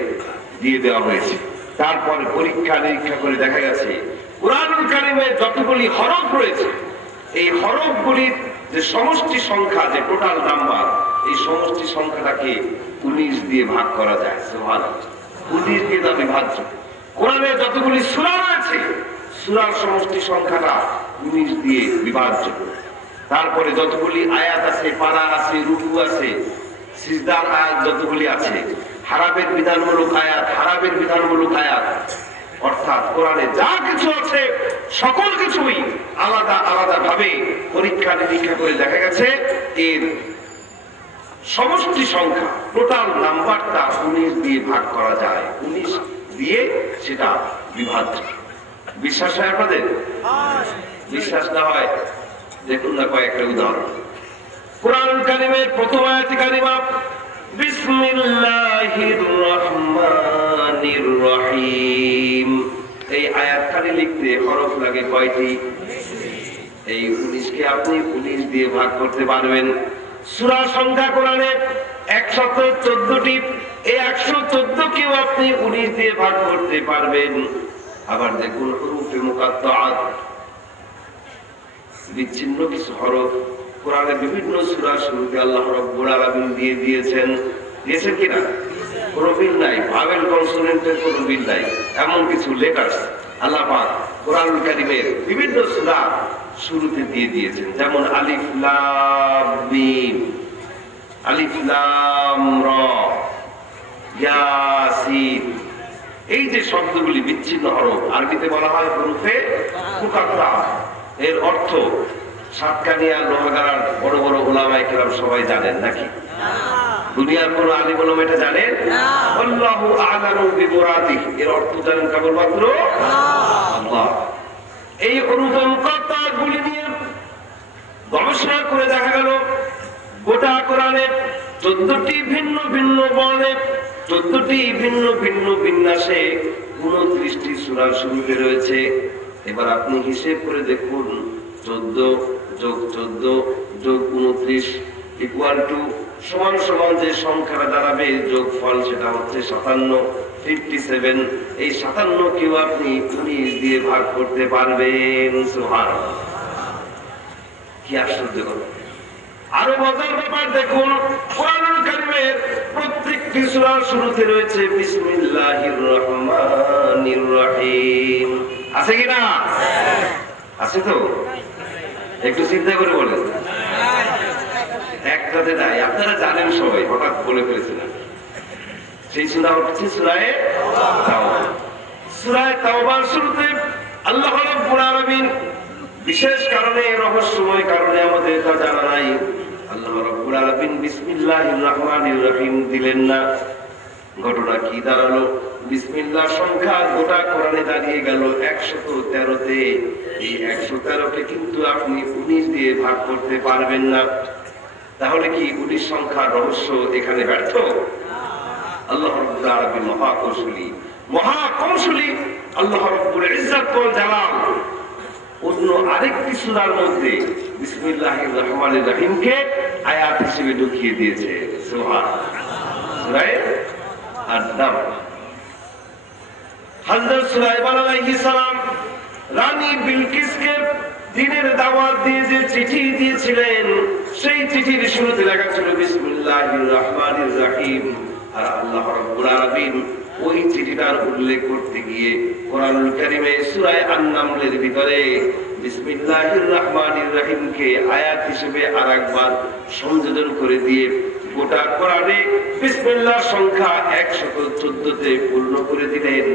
দিয়ে দেওয়া হয়েছে। তারপরে পরীক্ষা নিরীক্ষা করে দেখা গেছে কোরআনুল কারিমে যতগুলি হরফ রয়েছে, এই হরফগুলির যে সমষ্টি সংখ্যা, যে টোটাল নাম্বার, এই সমষ্টি সংখ্যাটাকে 19 দিয়ে ভাগ করা যায়। সুবহানাল্লাহ। 19 দিয়ে তা বিভাজ্য। কোরআনে যতগুলি সূরা রয়েছে, সূরার সমষ্টি সংখ্যাটা 19 দিয়ে বিভাজ্য। তারপরে যতগুলি আয়াত আছে, পারা আছে, রুকু আছে, সিজদার আয়াত যতগুলি আছে, হারাবের বিধানমূলক আয়াত, হারাবের বিধানমূলক আয়াত, অর্থাৎ কোরআনে যা কিছু আছে সকল কিছুই আলাদা আলাদা ভাবে পরীক্ষা নিরীক্ষা করে দেখা গেছে এর সমষ্টি সংখ্যা, টোটাল নাম্বারটা 19 দিয়ে ভাগ করা যায়। 19 দিয়ে সেটা বিভাজ্য। বিশ্বাস হয় আপনাদের? বিশ্বাস না হয় দেখুন না কয়েকটা উদাহরণ। কোরআনুল কারীমের প্রথম আয়াতে কারিমা বিসমিল্লাহির রহমানির রহিম, এই আয়াতখানি লিখতে হরফ লাগে কয়টি? এই 19 কে আপনি 19 দিয়ে ভাগ করতে পারবেন। সূরা সংখ্যা কোরআনে 114টি, এই 114 কেও আপনি 19 দিয়ে ভাগ করতে পারবেন। আবার দেখুন হুরুফে মুকাত্তাআত, বিচ্ছিন্ন কিছু হরফ কোরআনের বিভিন্ন সূরা শুরুতে আল্লাহ রাব্বুল আলামিন দিয়ে দিয়েছেন কিনা? কোনো মিল নাই, ভাবেল কনসোনেন্টের কোনো মিল নাই, এমন কিছু লেটার্স আল্লাহ পাক কোরআনুল কারীমের বিভিন্ন সূরা শুরুতে দিয়ে দিয়েছেন। যেমন আলিফ লাম মিম, আলিফ লাম রা, ইয়াসিন, এই যে শব্দগুলি বিচ্ছিন্ন হরফ, আরবিতে বলা হয় হুরুফে মুকাত্তা। এর অর্থ সাতকানিয়া লোহাগাড়ার বড় বড় উলামায়ে কেরাম সবাই জানেন নাকি? দুনিয়ার কোন আলিম উলামা এটা জানেন? আল্লাহু আ'লামু বিমুরাদিহি, এর অর্থ জানেন কেবলমাত্র আল্লাহ। এই হুরুফে মুকাত্তাগুলি নিয়ে গবেষণা করে দেখা গেল গোটা কোরআনে 14টি ভিন্ন ভিন্ন বর্ণে, 14টি ভিন্ন ভিন্ন বিন্যাসে 29টি সূরা শুরুতে রয়েছে। এবার আপনি হিসেব করে দেখুন, 14 যোগ 14 যোগ 29 ইকুয়াল টু সমান সমান যে সংখ্যাটা দাঁড়াবে যোগফল সেটা হচ্ছে 57, 57। এই 57 কেউ আপনি 19 দিয়ে ভাগ করতে পারবেন। সুবহানাল্লাহ, কি আশ্চর্য কথা। আরো মজার ব্যাপার দেখুন, কোরআনুল কারীমের প্রত্যেকটি সূরার শুরুতে রয়েছে বিসমিল্লাহির রহমানির রহিম। আছে কি না? আছে তো? একটু চিন্তা করে বলেন। একটাতে নাই, আপনারা জানেন সবাই, হঠাৎ বলে ফেলেছেন। সেই সূরা হচ্ছে সূরা তাওবা। সূরা তাওবার শুরুতে আল্লাহ রাব্বুল আলামিন বিশেষ কারণে, রহস্যময় কারণে আমাদের তা জানা নাই, আল্লাহ রাব্বুল আলামিন বিসমিল্লাহির রহমানির রহিম দিলেন না। ঘটনা কি দাঁড়ালো? বিসমিল্লাহ সংখ্যা গোটা কোরআনে দাঁড়িয়ে গেল 113-তে। এই 113কে কিন্তু আপনি 19 দিয়ে ভাগ করতে পারবেন না। তাহলে কি 19 সংখ্যার রহস্য এখানে ব্যর্থ? আল্লাহ রাব্বুল আলামিন মহাকৌশলী আল্লাহ রাব্বুল ইজ্জত ওয়াল জালাল অন্য আরেকটি সূরার মধ্যে বিসমিল্লাহির রহমানির রহিমকে আয়াত হিসেবে ঢুকিয়ে দিয়েছে। সুবহানাল্লাহ। সূরা আন-নাম। হযরত সুলাইমান আলাইহিস সালাম রানী বিলকিসকে দ্বীনের দাওয়াত দিয়ে যে চিঠি দিয়েছিলেন, সেই চিঠির শুরুতে লেখা ছিল বিসমিল্লাহির রহমানির রহিম। আর আল্লাহ রাব্বুল আলামিন ওই চিঠিটার উল্লেখ করতে গিয়ে কোরআনুল কারীমে সূরা আন-নামলের ভিতরে বিসমিল্লাহির রহমানির রহিমকে আয়াত হিসেবে আরেকবার সংযোজন করে দিয়ে গোটা কোরআনে বিসমিল্লাহ সংখ্যা 114তে পূর্ণ করে দিলেন।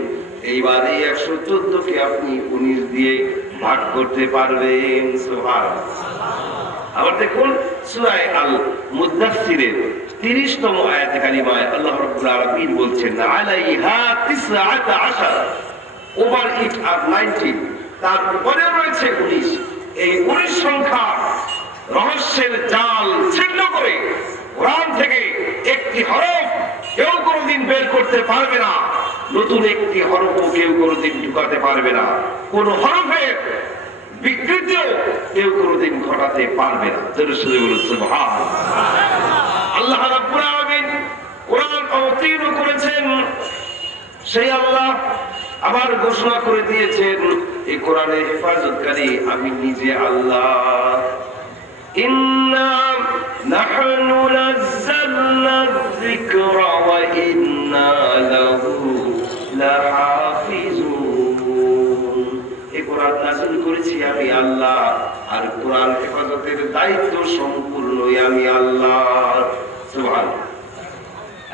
এইবার এই 114কে আপনি 19 দিয়ে ভাগ করতে পারবেন। সুবহানাল্লাহ। আবার দেখুন সূরা আল মুদাথসিরের 30তম আয়াতে কারিমায় আল্লাহ রাব্বুল আলামিন বলছেন, আলাইহা 19, ওভার ইট আর 19, তার উপরে রয়েছে 19। এই 19 সংখ্যা রহস্যের জাল ছিন্ন করে কোরআন থেকে একটি হরফ কেউ কোনোদিন বের করতে পারবে না, নতুন একটি হরফও কেউ কোনোদিন ঢুকাতে পারবে না, কোন হরফের বিকৃতিও কেউ কোনোদিন ঘটাতে পারবে না। সুবহানাল্লাহ। আল্লাহ রাব্বুল আলামিন কোরআন অবতীর্ণ করেছেন, সেই আল্লাহ আবার ঘোষণা করে দিয়েছেন এই কোরআনের হেফাজতকারী আমি নিজে আল্লাহ। ইন্না নাহনু নাযালনা যিকরা ওয়া ইন্না লাহু লাহাফিজুন। এই কোরআন নাযিল করেছি আমি আল্লাহ, আর কোরআন হেফাজতের দায়িত্ব সম্পূর্ণই আমি আল্লাহ। সুবহানাল্লাহ।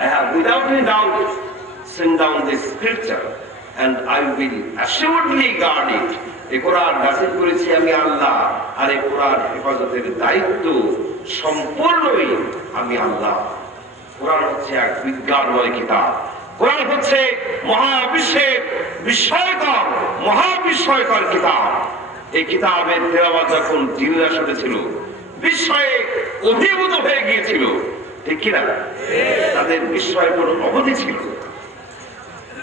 I have without any doubt sent down this scripture and I will assuredly guard it. এই কোরআন নাযিল করেছি আমি আল্লাহ, আর এই কোরআন হেফাজতের দায়িত্ব সম্পূর্ণই আমি আল্লাহ। কোরআন হচ্ছে এক বিজ্ঞানময় কিতাব। কোরআন হচ্ছে মহাবিশ্বের বিস্ময়কর মহাবিস্ময়কর কিতাব। এই কিতাবের তেলাওয়াত যখন জিনরা শুনেছিল, বিস্ময়ে অভিভূত হয়ে গিয়েছিল, ঠিক কিনা? তাদের বিস্ময়ের কোনো অবধি ছিল।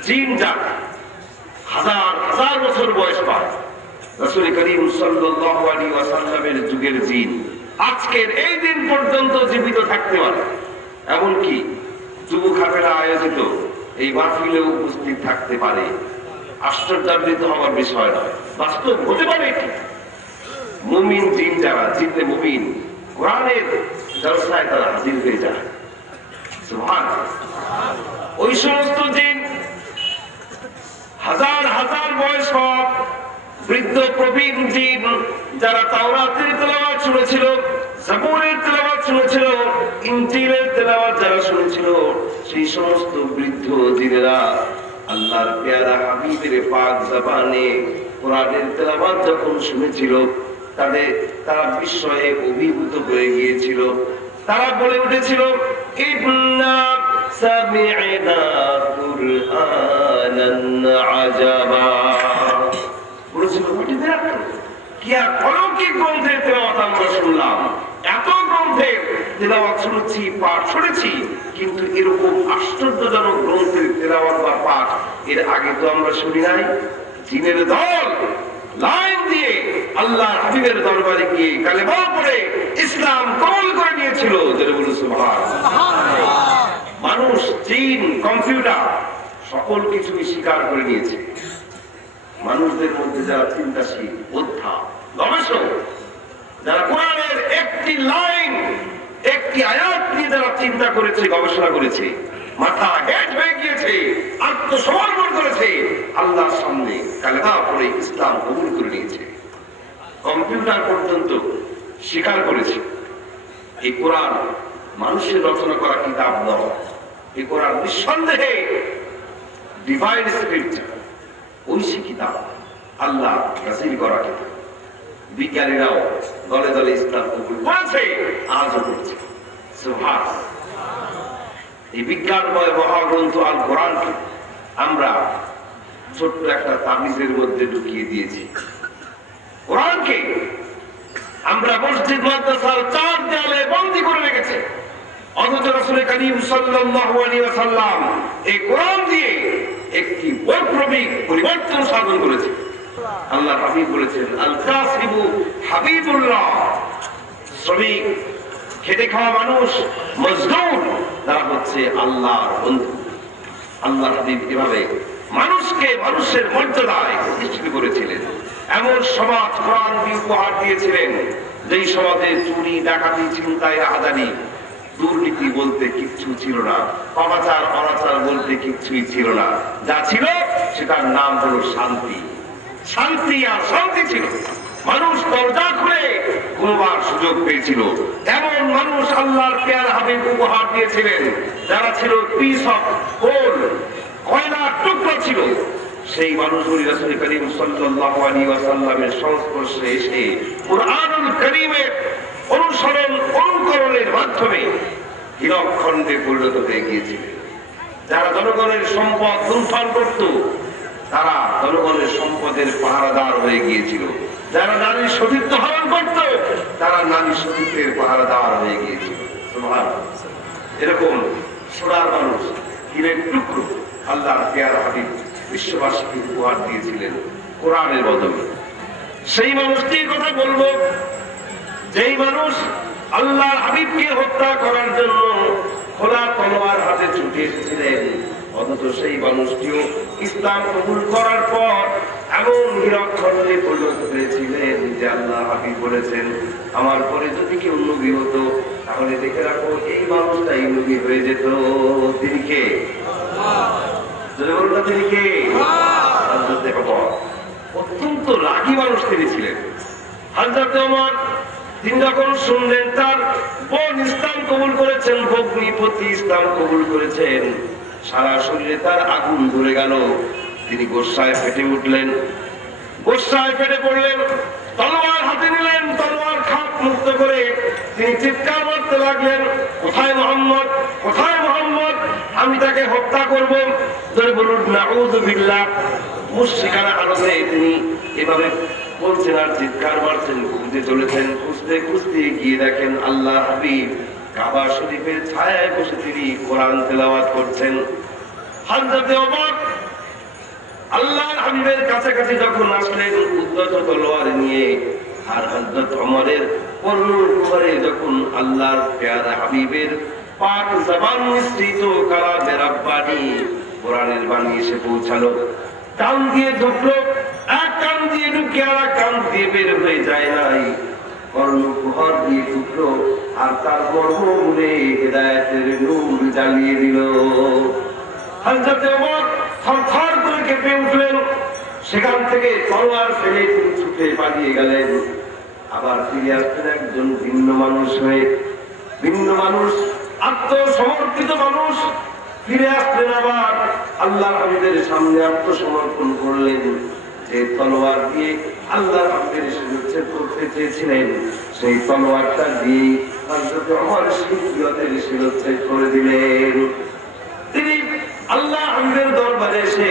জিন জাত হাজার হাজার বছর বয়স পায়। রাসূল করিম সাল্লাল্লাহু আলাইহি ওয়াসাল্লামের যুগের জিন আজকের এই দিন পর্যন্ত জীবিত থাকতে পারে। এমনকি যুব খাফেলা আয়োজিত এই মাহফিলে উপস্থিত থাকতে পারে। আশ্চর্যান্বিত হওয়ার বিষয় নয়, বাস্তব হতে পারে। মুমিন জিন যারা, জিনে মুমিন, কোরআনের জলসায় তারা হাজির হয়ে যায়। সুবহানাল্লাহ। ওই সমস্ত জিন হাজার হাজার বয়স হওয়া বৃদ্ধ প্রবীণ জিন যারা তাওরাতের তেলাওয়াত শুনেছিল, জাবুরের তেলাওয়াত শুনেছিল, ইনজিলের তেলাওয়াত যারা শুনেছিল, সেই সমস্ত বৃদ্ধ জিনেরা আল্লাহর পেয়ারা হাবিবের পাক জবানে কোরআনের তেলাওয়াত যখন শুনেছিল, তারা বিস্ময়ে অভিভূত হয়ে গিয়েছিল। তারা বলে উঠেছিল, ইন্না সামি'না কুরআনান আজাবা। বলেছিল, কি এক অলৌকিক গ্রন্থের তেলাওয়াত আমরা শুনলাম। এত গ্রন্থের তেলাওয়াত শুনেছি, পাঠ শুনেছি, কিন্তু এরকম আশ্চর্যজনক গ্রন্থের তেলাওয়াত বা পাঠ এর আগে তো আমরা শুনি নাই। জিনের দল আল্লাহ হাবিবের দরবারে গিয়ে কালেমা পড়ে ইসলাম কবুল করে নিয়েছিল। মানুষ, জিন, কম্পিউটার সকল কিছুই স্বীকার করে নিয়েছে। মানুষদের মধ্যে যারা চিন্তাশীল, যোদ্ধা, গবেষক, যারা কোরআনের একটি লাইন, একটি আয়াত নিয়ে যারা চিন্তা করেছে, গবেষণা করেছে, মাথা হেট হয়ে গিয়েছে, আত্মসমর্পণ করেছে, আল্লাহর সামনে কালেমা পড়ে ইসলাম কবুল করে নিয়েছে। কম্পিউটার পর্যন্ত স্বীকার করেছে এই কোরআন মানুষের রচনা করা কিতাব নয়, এই কোরআন নিঃসন্দেহে ডিভাইন স্ক্রিপ্চার, ঐশী কিতাব, আল্লাহ নাযিল করা কিতাব। বিজ্ঞানীরাও দলে দলে ইসলাম কবুল করেছে, আজও করছে। সুবহানাল্লাহ। এই বিজ্ঞানময় মহাগ্রন্থ আল কোরআনকে আমরা ছোট্ট একটা তাবিজের মধ্যে ঢুকিয়ে দিয়েছি। কোরআনকে আমরা মসজিদ মাদ্রাসার চার দেয়ালে বন্দী করে রেখেছি, অথচ রাসূল করিম সাল্লাল্লাহু আলাইহি ওয়াসাল্লাম এই কোরআন দিয়ে একটি বৈপ্লবিক পরিবর্তন সাধন করেছে। আল্লাহ হাবিব বলেছেন, আল কাসিবু হাবিবুল্লাহ, শ্রমিক, খেটে খাওয়া মানুষ, মজদুর, তারা হচ্ছে আল্লাহর বন্ধু। আল্লাহ হাবিব এভাবে মানুষকে মানুষের মর্যাদায় প্রতিষ্ঠিত করেছিলেন। এমন সমাজ কোরআন দিয়ে উপহার দিয়েছিলেন যেই সমাজে চুরি, ডাকাতি, ছিনতাই, আদানি, দুর্নীতি বলতে কিচ্ছু ছিল না, পাপাচার, অনাচার বলতে কিচ্ছুই ছিল না। যা ছিল সেটার নাম হলো শান্তি। শান্তি আর শান্তি ছিল। মানুষ দরজা খুলে ঘুমবার সুযোগ পেয়েছিল। এমন মানুষ আল্লাহর পেয়ারা হাবিব উপহার দিয়েছিলেন যারা ছিল পিস অফ গোল্ড, কয়লার টুকরো ছিল। সেই মানুষগুলি রাসূল করিম সাল্লাল্লাহু আলাইহি ওয়াসাল্লামের সংস্পর্শে এসে কুরআনুল কারীমের অনুসরণ, অনুকরণের মাধ্যমে হীরকখণ্ডে পরিণত হয়ে গিয়েছিলেন। যারা জনগণের সম্পদ লুণ্ঠন করত, তারা জনগণের সম্পদের পাহারাদার হয়ে গিয়েছিল। যারা নারীর সতীত্ব হরণ করত, তারা নারীর সতীত্বের পাহারাদার হয়ে গিয়েছিল। সুবহানাল্লাহ। এরকম সোনার মানুষ, হীরের টুকরো আল্লাহর পেয়ারা হাবিব বিশ্ববাসীকে উপহার দিয়েছিলেন কোরআনের বদলে। সেই মানুষটির কথা বলবো যেই মানুষ আল্লাহর হাবিবকে হত্যা করার জন্য খোলা তলোয়ার হাতে ছুটে এসেছিলেন, অথচ সেই মানুষটিও ইসলাম কবুল করার পর এমন হীরকখণ্ডে পরিণত হয়েছিলেন যে আল্লাহ হাবিব বলেছেন, আমার পরে যদি কেউ নবী হতো তাহলে দেখে রাখো এই মানুষটাই নবী হয়ে যেত। তিনি কে? তিনি কে? অত্যন্ত রাগী মানুষ তিনি ছিলেন। হযরত ওমর তিনি যখন শুনলেন তার বোন ইসলাম কবুল করেছেন, ভগ্নিপতি ইসলাম কবুল করেছেন, সারা শরীরে তার আগুন ধরে গেল। তিনি গোসায় ফেটে উঠলেন, গোসায় ফেটে পড়লেন, তলোয়ার হাতে নিলেন, তলোয়ার খাপ মুক্ত করে তিনি চিৎকার করতে লাগলেন, কোথায় মুহাম্মদ, কোথায় মুহাম্মদ, আমি তাকে হত্যা করব। ধরে বলুন নাউযু বিল্লাহ। মুশরিকানা আরবে তিনি এভাবে বলছেন আর চিৎকার মারছেন, খুঁজতে চলেছেন। খুঁজতে খুঁজতে গিয়ে দেখেন আল্লাহ হাবিব কাবা শরীফের ছায়ায় বসে তিনি কোরআন তেলাওয়াত করছেন। হযরত ওমর আল্লাহর হাবিবের কাছাকাছি যখন আসলেন উদ্ধত তলোয়ার নিয়ে, আর হযরত ওমরের কর্ণের উপরে যখন আল্লাহর পেয়ারা হাবিবের পাক জবান মিশ্রিত কালামে রাব্বানি কোরআনের বাণী এসে পৌঁছালো, কান দিয়ে ঢুকলো, এক কান দিয়ে ঢুকে আর এক কান দিয়ে বের হয়ে যায় নাই, কর্ণকুহর দিয়ে ঢুকলো আর তার গর্ভমূলে হেদায়েতের নূর জ্বালিয়ে দিল। হযরত ওমর থরথর করে কেঁপে উঠলেন, সেখান থেকে তলোয়ার ফেলে তিনি ছুটে পালিয়ে গেলেন। আবার ফিরে আসতেন একজন ভিন্ন মানুষ হয়ে, ভিন্ন মানুষ, আত্মসমর্পিত মানুষ। ফিরে আসলেন আবার আল্লাহর হাবিবের সামনে আত্মসমর্পণ করলেন। যে তলোয়ার দিয়ে আল্লাহর হাবিবের শিরচ্ছেদ করতে চেয়েছিলেন, সেই তলোয়ারটা দিয়ে হযরত ওমর শিরকের শিরচ্ছেদ করে দিলেন। তিনি আল্লাহ হাবিবের দরবারে এসে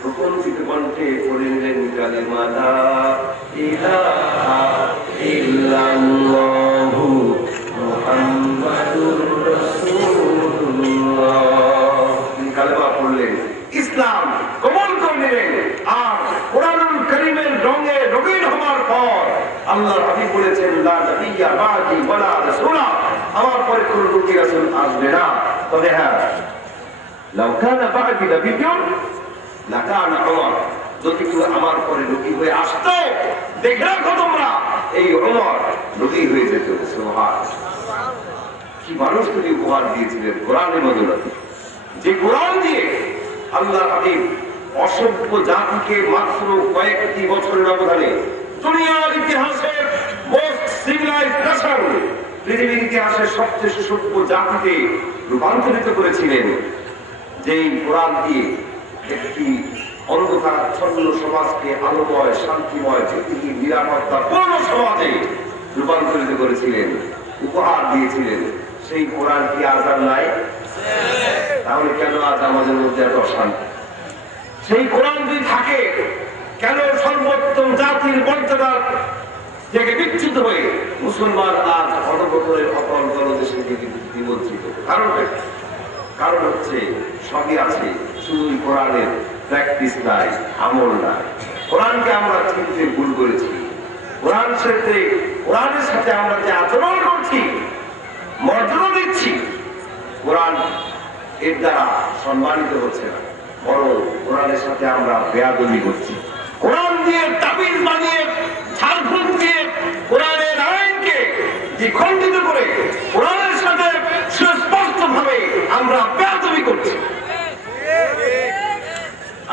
প্রকম্পিত কণ্ঠে পড়ে নিলেন কালিমা লা ইলাহা ইল্লাল্লাহু মুহাম্মাদুর রাসূলুল্লাহ। তিনি কালেমা পড়লেন, ইসলাম কবুল করে নিলেন। আর কোরআনুল কারীমের রঙে রঙিন হওয়ার পর আল্লাহ হাবিব বলেছেন লা নবিয়্যা বা'দি ওয়ালা রাসূলা, আমার পরে কোন নবী রাসূল আসবে না। তবে হ্যাঁ, লাউ কানা বা'দি নবিয়্যুন লাকানা উমর, যদি কেউ আমার পরে নবী হয়ে আসতো, দেখে রাখো তোমরা এই উমর নবী হয়ে যেত। সুবহানাল্লাহ। কি মানুষ তিনি উপহার দিয়েছিলেন কোরআনের বদৌলতে, যে কোরআন দিয়ে আল্লাহ হাবিব অসভ্য জাতিকে মাত্র কয়েকটি বছরের ব্যবধানে দুনিয়ার ইতিহাসের মোস্ট সিভিলাইজড নেশন, পৃথিবীর ইতিহাসের সবচেয়ে সভ্য জাতিতে রূপান্তরিত করেছিলেন। যেই কোরআন দিয়ে একটি অন্ধকারাচ্ছন্ন সমাজকে আলোময়, শান্তিময়, জ্যোতিহীন, নিরাপত্তাপূর্ণ সমাজে রূপান্তরিত করেছিলেন, উপহার দিয়েছিলেন, সেই কোরআন কি আজ আর নাই? তাহলে কেন আজ আমাদের মধ্যে এত অশান্তি? সেই কোরআন যদি থাকে, কেন সর্বোত্তম জাতির মর্যাদা থেকে বিচ্যুত হয়ে মুসলমান আজ অনবকরের অপর গণদেশে নিমন্ত্রিত? কারণ হচ্ছে সবই আছে, শুধু কোরআনের প্র্যাকটিস নাই, আমল নাই। কোরআনকে আমরা চিনতে ভুল করেছি। কোরআনের সাথে আমরা যে আচরণ করছি, মর্যাদা দিচ্ছি, কোরআন এর দ্বারা সম্মানিত হচ্ছে না, বরং কোরআনের সাথে আমরা বেয়াদবি করছি। কোরআন দিয়ে তাবিজ বানিয়ে, ঝাড়ফুঁক দিয়ে কোরআনের আইনকে দ্বিখণ্ডিত করে কোরআনের সাথে সুস্পষ্ট ভাবে আমরা বেয়াদবি করছি।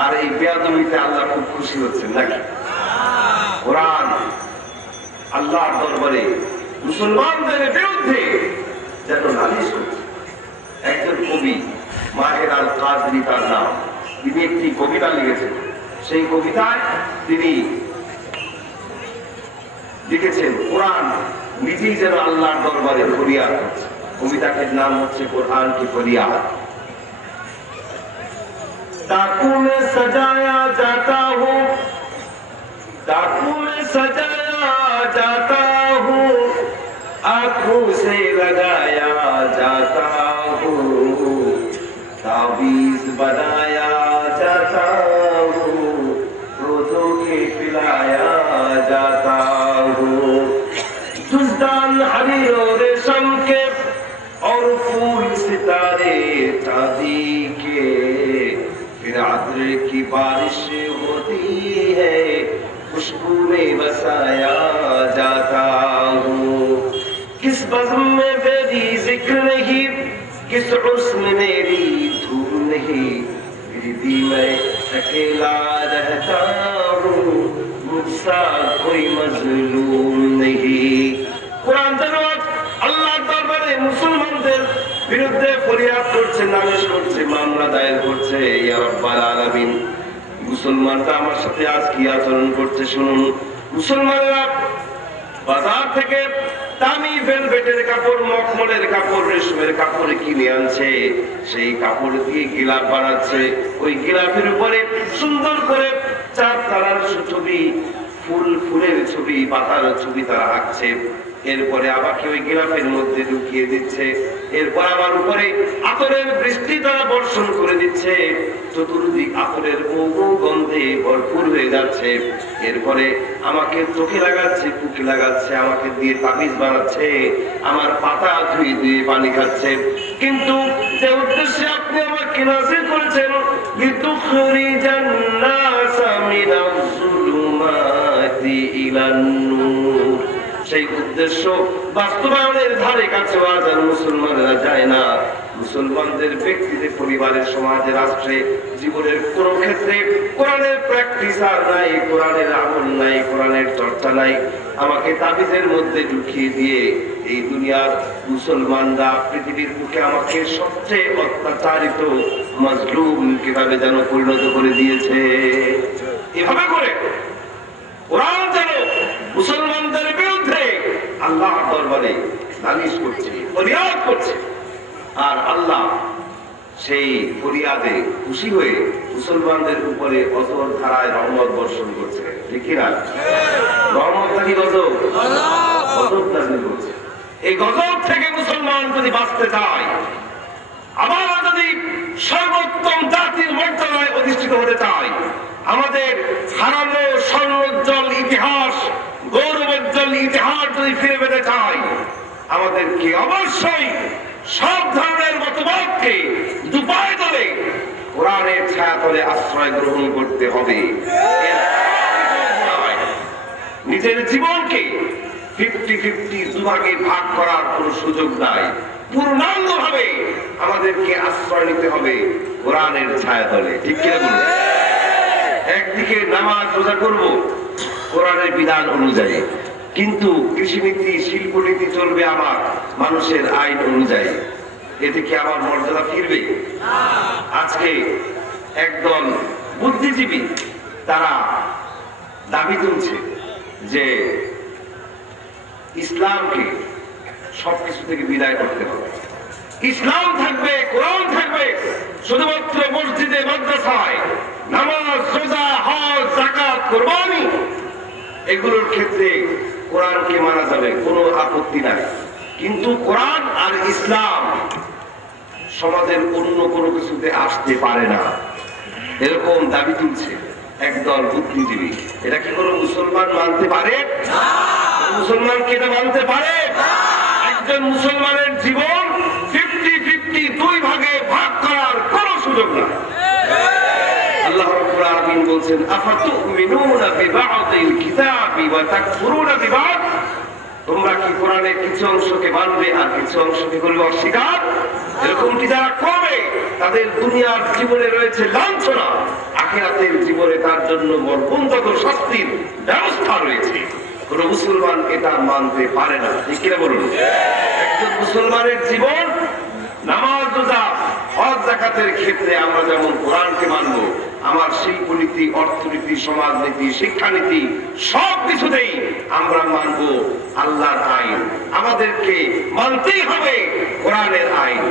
আর এই বেয়াদবিতে আল্লাহ খুব খুশি হচ্ছেন নাকি? কোরআন আল্লাহর দরবারে মুসলমানদের বিরুদ্ধে যেন নালিশ করছে। একজন কবি মাহের আল কাদরি তার নাম, তিনি একটি কবিতা লিখেছেন। সেই কবিতায় তিনি লিখেছেন কোরআন নিজেই যেন আল্লাহর দরবারে ফরিয়াদ করছে। কবিতাটির নাম হচ্ছে কোরআন কি ফরিয়াদ। डाकू में सजाया जाता हूँ, डाकू में सजाया जाता हूँ, आंखों से लगाया जाता हूँ, ताबीज बनाया जाता हूँ, रोजों के पिलाया जाता हूँ, जुज़दान हरीर और रेशम के और फूल सितारे चांदी के, फिर अत्र की बारिश होती है, खुशबू में बसाया जाता हूँ, किस बज़्म में मेरी जिक्र नहीं, किस हुस्न में मेरी धूम नहीं, फिर भी मैं अकेला रहता हूँ, मुझसा कोई मजलूम नहीं। कुरान तेलावत আল্লাহর দরবারে মুসলমানদের বিরুদ্ধে ফরিয়াদ করছে, নালিশ করছে, মামলা দায়ের করছে। ইয়া রাব্বাল আলামিন, মুসলমানরা আমার সাথে আজ কি আচরণ করছে শুনুন। মুসলমানরা বাজার থেকে দামি ভেলভেটের কাপড়, মখমলের কাপড়, রেশমের কাপড় কিনে আনছে, সেই কাপড় দিয়ে গিলাফ বানাচ্ছে। ওই গিলাফের উপরে সুন্দর করে চাঁদ তারার ছবি, ফুলের ছবি, পাতার ছবি তারা আঁকছে। এরপরে আবার ওই গিলাফের মধ্যে ঢুকিয়ে দিচ্ছে। এরপর আবার উপরে আতরের বৃষ্টি তারা বর্ষণ করে দিচ্ছে। চতুর্দিক আতরের গন্ধে ভরপুর হয়ে যাচ্ছে। এরপরে আমাকে চোখে লাগাচ্ছে, বুকে লাগাচ্ছে, আমাকে দিয়ে তাবিজ বানাচ্ছে, আমার পাতা ধুয়ে ধুয়ে পানি খাচ্ছে। কিন্তু যে উদ্দেশ্যে আপনি আমাকে নাযিল করেছেন, লিতুখরিজান নাসা মিনাজ যুলুমাতি ইলান নূর, সেই উদ্দেশ্য বাস্তবায়নের ধারে কাছে বাজার মুসলমানেরা যায় না। মুসলমানদের ব্যক্তিতে, পরিবারের, সমাজে, রাষ্ট্রে, জীবনের কোন ক্ষেত্রে কোরআনের প্র্যাকটিস আর নাই, কোরআনের আমল নাই, কোরআনের চর্চা নাই। আমাকে তাবিজের মধ্যে ঢুকিয়ে দিয়ে এই দুনিয়ার মুসলমানরা পৃথিবীর বুকে আমাকে সবচেয়ে অত্যাচারিত মাজলুম কিভাবে যেন পরিণত করে দিয়েছে। এভাবে করে কোরআন যেন মুসলমানদের বিরুদ্ধে আল্লাহর দরবারে নালিশ করছে, ফরিয়াদ করছে। আর আল্লাহ সেই ফরিয়াদে খুশি হয়ে মুসলমানদের উপরে অজর ধারায় রহমত বর্ষণ করছে। ঠিক কিনা? রহমত নাকি গজব? গজব নাজিল করছে। এই গজব থেকে মুসলমান যদি বাঁচতে চায়, আবার যদি সর্বোত্তম জাতির মর্যাদায় অধিষ্ঠিত হতে চায়, আমাদের হারানো স্বর্ণোজ্জ্বল ইতিহাস, গৌরবোজ্জ্বল যদি ফিরে পেতে চাই আমাদেরকে অবশ্যই সব ধরনের মতবাদকে দুপায়ে তলে কোরআনের ছায়া তলে আশ্রয় গ্রহণ করতে হবে। নিজের জীবনকে 50-50 দুভাগে ভাগ করার কোন সুযোগ নাই। পূর্ণাঙ্গভাবে আমাদেরকে আশ্রয় নিতে হবে কোরআনের ছায়া তলে। ঠিক কিনা বলুন? একদিকে নামাজ রোজা করব কোরআনের বিধান অনুযায়ী, কিন্তু কৃষিনীতি শিল্পনীতি চলবে আমার মানুষের আইন অনুযায়ী। এতে কি আমার মর্যাদা ফিরবে? আজকে একদল বুদ্ধিজীবী তারা দাবি তুলছে যে ইসলামকে সবকিছু থেকে বিদায় করতে হবে, ইসলাম থাকবে, কোরআন থাকবে শুধুমাত্র মসজিদে মাদ্রাসায়, নামাজ রোজা হজ যাকাত কুরবানি এগুলোর ক্ষেত্রে কোরআনকে মানা যাবে, কোনো আপত্তি নাই। কিন্তু কোরআন আর ইসলাম সমাজের অন্য কোনো কিছুতে আসতে পারে না, এরকম দাবি তুলছে একদল বুদ্ধিজীবী। এটা কি কোনো মুসলমান মানতে পারে? মুসলমান কি এটা মানতে পারে? একজন মুসলমানের জীবন 50-50 দুই ভাগে ভাগ করার কোন সুযোগ নাই। আল্লাহ রাব্বুল আলামিন বলছেন আফাতুমিনুনা বিবা'দিল কিতাবি ওয়া তাকফুরুনা বিবা'দ, তোমরা কি কোরআনের কিছু অংশকে মানবে আর কিছু অংশকে করবে অস্বীকার? এরকমটি যারা করবে তাদের দুনিয়ার জীবনে রয়েছে লাঞ্ছনা, আখিরাতের জীবনে তার জন্য মর্মন্তুদ শাস্তির ব্যবস্থা রয়েছে। কোন মুসলমান এটা মানতে পারে না। ঠিক কিনা বলুন? একজন মুসলমানের জীবন নামাজ রোজা হজ যাকাতের ক্ষেত্রে আমরা যেমন কোরআনকে মানবো, আমার শিল্পনীতি অর্থনীতি সমাজনীতি শিক্ষানীতি সবকিছুতেই আমরা মানবো আল্লাহর আইন। আমাদেরকে মানতেই হবে কোরআনের আইন।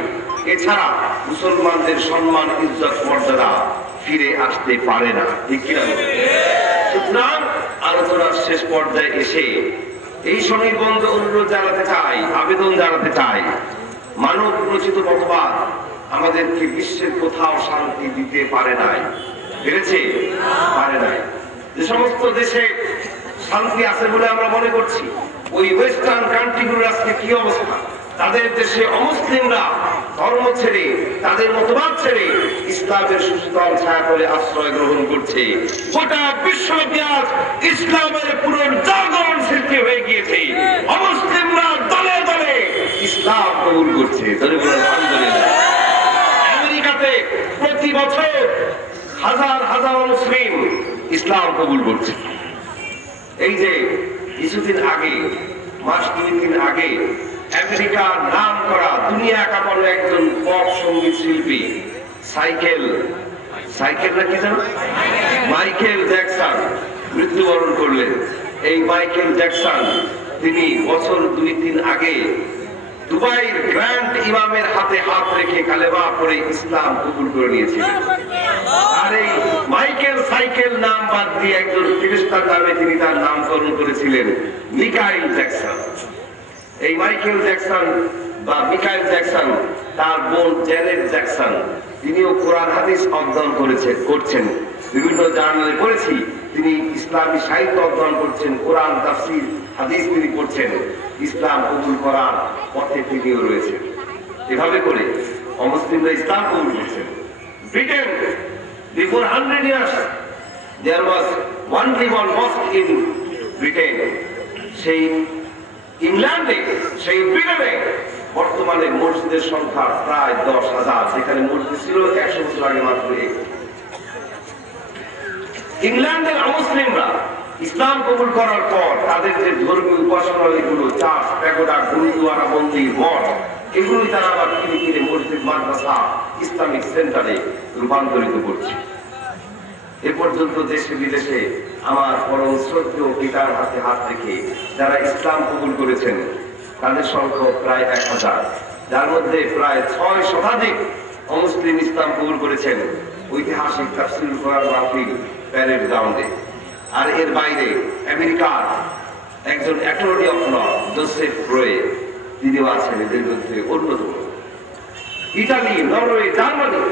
এছাড়া মুসলমানদের সম্মান ইজ্জত মর্যাদা ফিরে আসতে পারে না। ঠিক কিনা? সুতরাং আলোচনার শেষ পর্যায়ে এসে এই স্বনির্বন্ধ অনুরোধ জানাতে চাই, আবেদন জানাতে চাই, মানব রচিত মতবাদ আমাদেরকে বিশ্বের কোথাও শান্তি দিতে পারে নাই। পেরেছে? পারে নাই। যে সমস্ত দেশে শান্তি আছে বলে আমরা মনে করছি, ওই ওয়েস্টার্ন কান্ট্রিগুলোর আজকে কি অবস্থা? তাদের দেশে অমুসলিমরা ধর্ম ছেড়ে, তাদের মতবাদ ছেড়ে ইসলামের সুশীতল ছায়া করে আশ্রয় গ্রহণ করছে। গোটা বিশ্বব্যাপী আজ ইসলামের পুনর্জাগরণ সৃষ্টি হয়ে গিয়েছে। অমুসলিমরা দলে দলে ইসলাম কবুল করছে। আলহামদুলিল্লাহ। আমেরিকাতে প্রতি বছর হাজার হাজার মুসলিম ইসলাম কবুল করছে। এই যে কিছুদিন আগে, মাস 2-3 আগে আমেরিকার নাম করা দুনিয়া কাঁপানো একজন পপ সঙ্গীত শিল্পী মাইকেল জ্যাকসন মৃত্যুবরণ করলেন। এই মাইকেল জ্যাকসন তিনি বছর 2-3 আগে দুবাইয়ের গ্র্যান্ড ইমামের হাতে হাত রেখে কালেমা পড়ে ইসলাম কবুল করে নিয়েছিলেন। আর এই মাইকেল সাইকেল নাম বাদ দিয়ে একজন খ্রিস্টান নামে তিনি তার নামকরণ করেছিলেন মিকাইল জ্যাকসন। এই মাইকেল জ্যাকসন বা মিকাইল জ্যাকসন তার বোন জেনেট জ্যাকসন, তিনিও কোরআন হাদিস অধ্যয়ন করছেন। বিভিন্ন জার্নালে পড়েছি তিনি ইসলামী সাহিত্য অধ্যয়ন করছেন, কোরআন তাফসীর হাদিস তিনি পড়ছেন। ইসলাম কবুল করার পথে তিনিও রয়েছেন। এভাবে করে অমুসলিমরা ইসলাম কবুল করছেন। Britain, before 100 years there was only one mosque in Britain. সেই ইংল্যান্ডে, সেই ব্রিটেনে বর্তমানে মসজিদের সংখ্যা প্রায় 10,000, যেখানে মসজিদ ছিল 100 বছর আগে মাত্র। ইংল্যান্ডের মুসলিমরা ইসলাম কবুল করার পর তাদের যে ধর্মীয় উপাসনালয়গুলো, চার্চ, প্যাগোডা, গুরুদুয়ারা, মন্দির, মঠ, এগুলোই তারা আবার কিনে কিনে মসজিদ, মাদ্রাসা, ইসলামিক সেন্টারে রূপান্তরিত করছে। এ পর্যন্ত দেশে বিদেশে আমার পরম শ্রদ্ধেয় পিতার হাতে হাত রেখে যারা ইসলাম কবুল করেছেন তাদের সংখ্যা প্রায় 1000, যার মধ্যে প্রায় 6 শতাধিক অমুসলিম ইসলাম কবুল করেছেন ঐতিহাসিক তাফসীরুল কোরআন মাহফিল প্যারেড গ্রাউন্ডে। আর এর বাইরে আমেরিকার একজন অ্যাটর্নি অফ ল জোসেফ রয়ে, তিনিও আছেন এদের মধ্যে অন্যতম। ইটালি, নরওয়ে, জার্মানি,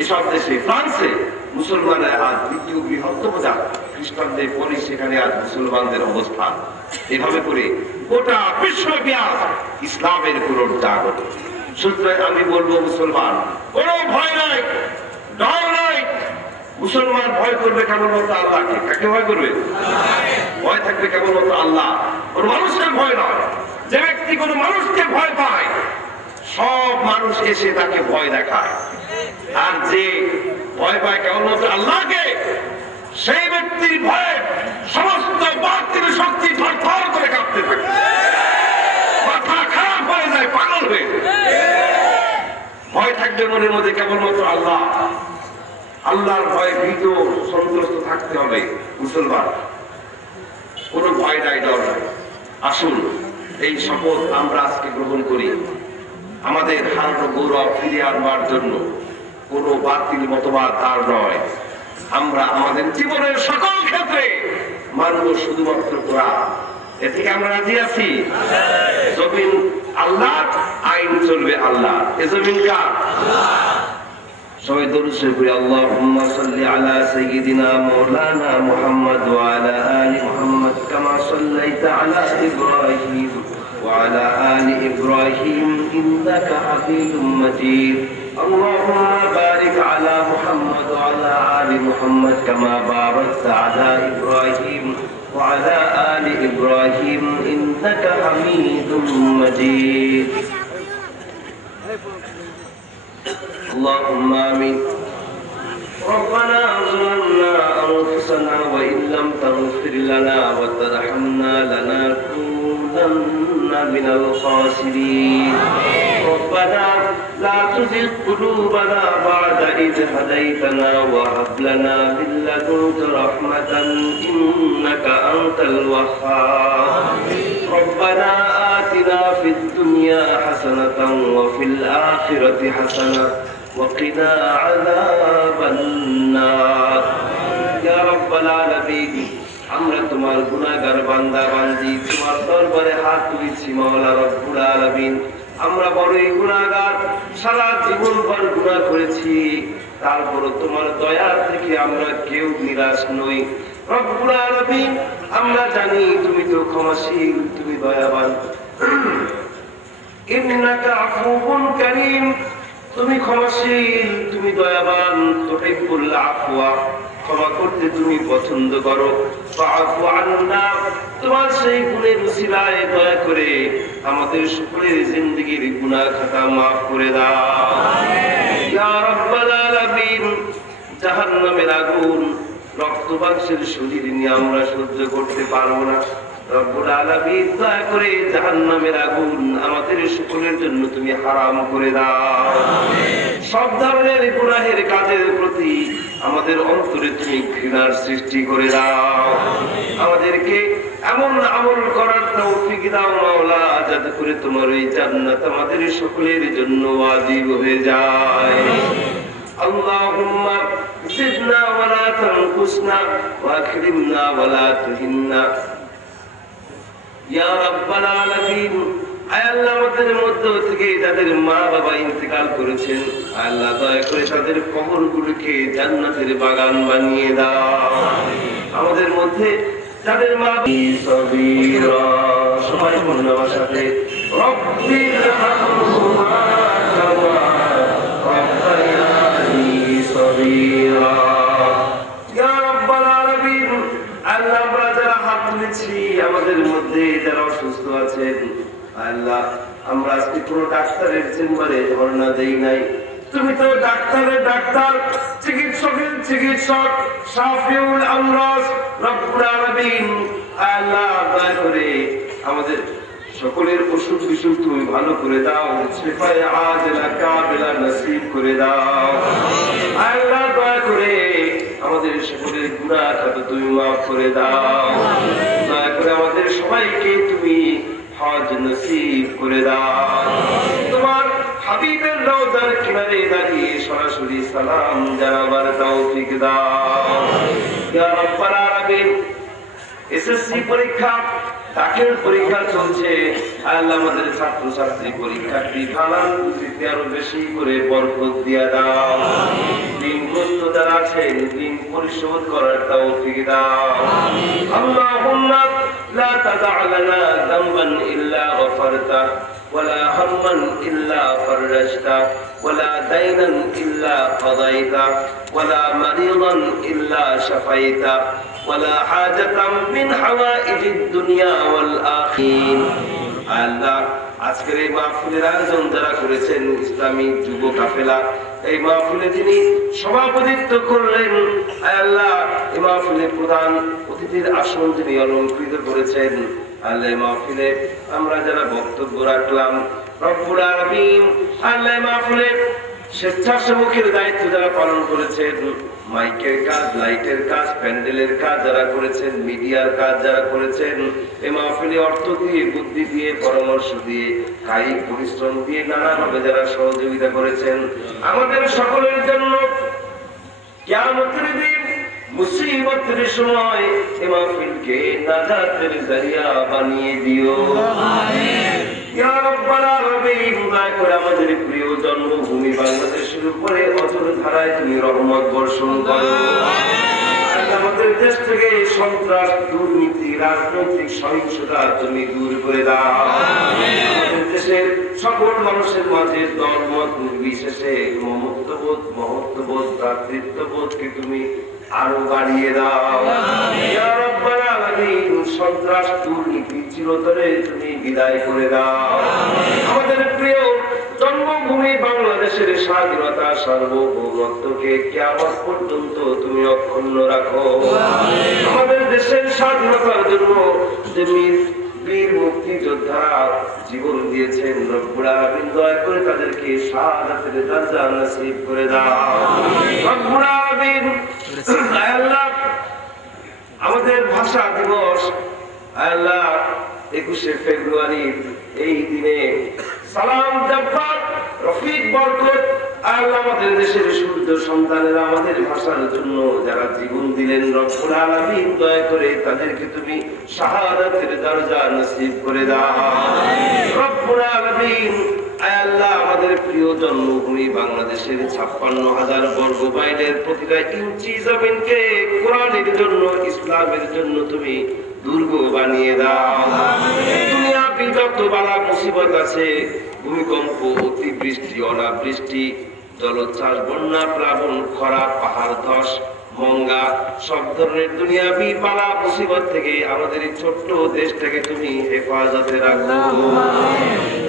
এসব দেশে, ফ্রান্সে মুসলমানরা আজ দ্বিতীয় বৃহত্তম জাতি। খ্রিস্টানদের পরে সেখানে আজ মুসলমানদের অবস্থান। এভাবে করে গোটা বিশ্বব্যাপী ইসলামের পুনরুদ্ধার হতো। সুতরাং আমি বলবো মুসলমান কোনো ভয় নাই, ডর নাই। মুসলমান ভয় করবে কেবলমাত্র আল্লাহকে। কাকে ভয় করবে? ভয় থাকবে কেবলমাত্র আল্লাহ, কোন মানুষের ভয় নয়। যে ব্যক্তি কোন মানুষকে ভয় পায়, সব মানুষ এসে তাকে ভয় দেখায়। আর যে ভয় পায় কেবলমাত্র আল্লাহকে, সেই ব্যক্তির ভয়ে সমস্ত বাতিল শক্তি থরথর করে কাঁপতে থাকে, মাথা খারাপ হয়ে যায়, পাগল হয়ে যায়। ভয় থাকবে মনের মধ্যে কেবলমাত্র আল্লাহ। আল্লাহর ভয়ে ভীত সন্ত্রস্ত থাকতে হবে মুসলমান। কোনো ভয় নাই, ডর নাই। আসুন এই শপথ আমরা আজকে গ্রহণ করি, আমাদের হারানো গৌরব ফিরে আনবার জন্য। কোনো বাতিল মতবাদ তার নয়। আমরা আমাদের জীবনের সকল ক্ষেত্রে মানব শুধুমাত্র কোরআন। এ থেকে আমরা রাজি আছি। জমিন আল্লাহ, আইন চলবে আল্লাহ। এ জমিন কার? সবাই দরুদ শরীফ পড়ি। আল্লাহুম্মা সাল্লি আলা সাইয়্যিদিনা মাওলানা মুহাম্মদ ওয়া আলা আলি মুহাম্মদ কামা সাল্লাইতা আলা ইব্রাহিম ওয়া আলা আলি ইব্রাহিম ইন্নাকা হামিদুম মাজিদ। اللهم بارك على محمد وعلى آل محمد كما باركت على إبراهيم وعلى آل إبراهيم إنك حميد مجيد. اللهم آمين. ربنا ظلمنا أنفسنا وإن لم تغفر لنا وترحمنا لنكونن من الخاسرين. ربنا لا تزغ قلوبنا بعد إذ هديتنا وهب لنا من لدنك رحمة إنك أنت الوهاب. ربنا آتنا في الدنيا حسنة وفي الآخرة حسنة وقنا عذاب النار. يا رب العالمين, আমরা তোমার গুনাহগার বান্দা বান্দি, তোমার দরবারে হাত তুলেছি মাওলা রব্বুল আলামিন। আমরা বড়ই গুনাহগার, সারা জীবন ভর গুনাহ করেছি, তারপরও তোমার দয়া থেকে আমরা কেউ নিরাশ নই রব্বুল আলামিন। আমরা জানি তুমি তো ক্ষমাশীল, তুমি দয়াবান। ইন্নাকা আফুউন কারীম, তুমি ক্ষমাশীল, তুমি দয়াবান। তুহিব্বুল আফওয়া, ক্ষমা করতে তুমি পছন্দ করো। ফাআফু আন্না, তোমার সেই গুণের উসিলায় দয়া করে আমাদের সকলের জিন্দেগীর গুনাহ খাতা মাফ করে দাও ইয়া রাব্বাল আলামিন। জাহান্নামের আগুন, রক্ত মাংসের শরীর নিয়ে আমরা সহ্য করতে পারবো না রব্বুল আলামিন। দয়া করে জাহান্নামের আগুন আমাদের সকলের জন্য তুমি হারাম করে দাও। সব ধরনের গুনাহের কাজের প্রতি আমাদের অন্তরে তুমি ঘৃণার সৃষ্টি করে দাও। আমাদেরকে এমন আমল করার তৌফিক দাও মাওলা, যাতে করে তোমার ওই জান্নাত আমাদের সকলের জন্য ওয়াজিব হয়ে যায়। আল্লাহুম্মা জিদনা ওয়া লা তানকুসনা ওয়া আকরিমনা ওয়া লা তুহিন্না ইয়া রাব্বাল আলামিন। আয় আল্লাহ, আমাদের মধ্য থেকে যাদের মা বাবা ইন্তেকাল করেছেন, আল্লাহ দয়া করে তাদের কবরগুলোকে জান্নাতের বাগান বানিয়ে দাও। আমাদের মধ্যে যাদের মা সগীরা, সবাই বলুন আমার সাথে, রব্বির হামহুমা কামা রাব্বায়ানি সগীরা। ইয়া রাব্বাল আলামিন, আল্লাহ আমরা যারা হাত তুলেছি, আমাদের মধ্যে যারা অসুস্থ আছেন, আল্লাহ আমরা আজকে কোনো ডাক্তারের চেম্বারে ধর্ণা দেই নাই। তুমি তো ডাক্তারের ডাক্তার, চিকিৎসকের চিকিৎসক, শাফিউল আমরাজ রব্বুল আলামিন। আল্লাহ দয়া করে আমাদের সকলের অসুখ বিসুখ তুমি ভালো করে দাও, শিফায়ে আজিলা কামিলা নসিব করে দাও। আল্লাহ দয়া করে আমাদের সকলের গুনাহ খাতা তুমি মাফ করে দাও। দয়া করে আমাদের সবাইকে তুমি হজ নসিব করে দাও। তোমার হাবিবের রওজার কিনারে দাঁড়িয়ে সরাসরি সালাম জানাবার তৌফিক দাও ইয়া রাব্বাল আলামিন। এসএসসি পরীক্ষা, দাখিল পরীক্ষা চলছে। আল্লাহ আমাদের ছাত্রছাত্রী পরীক্ষার্থী ফালান বুঝিতে আরো বেশি করে বরকত দিয়া দাও। ঋণগ্রস্ত যারা আছেন ঋণ পরিশোধ করার তৌফিক দাও। আল্লাহুম্মা লা তাদা' লানা যামবান ইল্লা গফারতা ওয়ালা হাম্মান ইল্লা ফাররাজতা ওয়ালা দাইনান ইল্লা কাদাইতা ওয়ালা মারিদান ইল্লা শাফাইতা ওয়ালা হাজাতাম মিন হাওয়াইজিদ দুনিয়া ওয়াল আখির। আল্লাহ আজকের এই মাহফিলের আয়োজন যারা করেছেন ইসলামী যুব কাফেলা, এই মাহফিলে যিনি সভাপতিত্ব করলেন, আল্লাহ এই মাহফিলের প্রধান অতিথির আসন যিনি অলঙ্কৃত করেছেন, আল্লাহ মাহফিলে আমরা যারা বক্তব্য রাখলাম, রব্বুল আলামিন আল্লাহ মাহফিলে স্বেচ্ছাসেবকের দায়িত্ব যারা পালন করেছেন, মাইকের কাজ, লাইটের কাজ, প্যান্ডেলের কাজ যারা করেছেন, মিডিয়ার কাজ যারা করেছেন, এই মাহফিলে অর্থ দিয়ে, বুদ্ধি দিয়ে, পরামর্শ দিয়ে, কায়িক পরিশ্রম দিয়ে নানাভাবে যারা সহযোগিতা করেছেন, আমাদের সকলের জন্য কিয়ামতের দিন মুসিবতের সময় এই মাহফিলকে নাজাতের জরিয়া বানিয়ে দিও। আমিন। ইয়া রাব্বাল আলামিন, দয়া করে আমাদের প্রিয় জন্মভূমি বাংলাদেশের উপরে অঝোর ধারায় তুমি রহমত বর্ষণ করো। আমাদের দেশ থেকে সন্ত্রাস, দুর্নীতি, রাজনৈতিক সহিংসতা তুমি দূর করে দাও। আমাদের দেশের সকল মানুষের মাঝে দলমত নির্বিশেষে মমত্ববোধ, মহত্ববোধ, ভ্রাতৃত্ববোধকে তুমি আরো বাড়িয়ে দাও। ইয়া রাব্বাল আলামিন, সন্ত্রাস, দুর্নীতি চিরতরে তুমি বিদায় করে দাও। আমাদের প্রিয় জন্মভূমি বাংলাদেশের স্বাধীনতা, সার্বভৌমত্বকে কিয়ামত পর্যন্ত তুমি অক্ষুণ্ণ রাখো। আমাদের দেশের স্বাধীনতার জন্য যে বীর মুক্তিযোদ্ধারা জীবন দিয়েছেন, রব্বুল আলামিন দয়া করে তাদেরকে শাহাদাতের দরজা নসিব করে দাও। রব্বুল আলামিন, আল্লাহ আমাদের ভাষা দিবস, আল্লাহ 21শে ফেব্রুয়ারি এই দিনে সালাম জাফর, রফিক বরকত, আল্লাহ আমাদের দেশের সূর্য সন্তানেরা আমাদের ভাষার জন্য যারা জীবন দিলেন, রব্বুল আলামিন দয়া করে তাদেরকে তুমি শাহাদাতের দরজা নসিব করে দাও। রব্বুল আলামিন, আল্লাহ আমাদের প্রিয় জন্মভূমি বাংলাদেশের 56,000 বর্গ মাইলের প্রতিটা ইঞ্চি জমিনকে কোরআনের জন্য, ইসলামের জন্য তুমি দুর্গ বানিয়ে দাও। দুনিয়া বিগত বালা মুসিবত আছে, ভূমিকম্প, অতিবৃষ্টি, অনাবৃষ্টি, জলোচ্ছ্বাস, বন্যা, প্লাবন, খরা, পাহাড় ধস, মঙ্গা, সব ধরনের দুনিয়াবি বালা মুসিবত থেকে আমাদের এই ছোট্ট দেশটাকে তুমি হেফাজতে রাখো।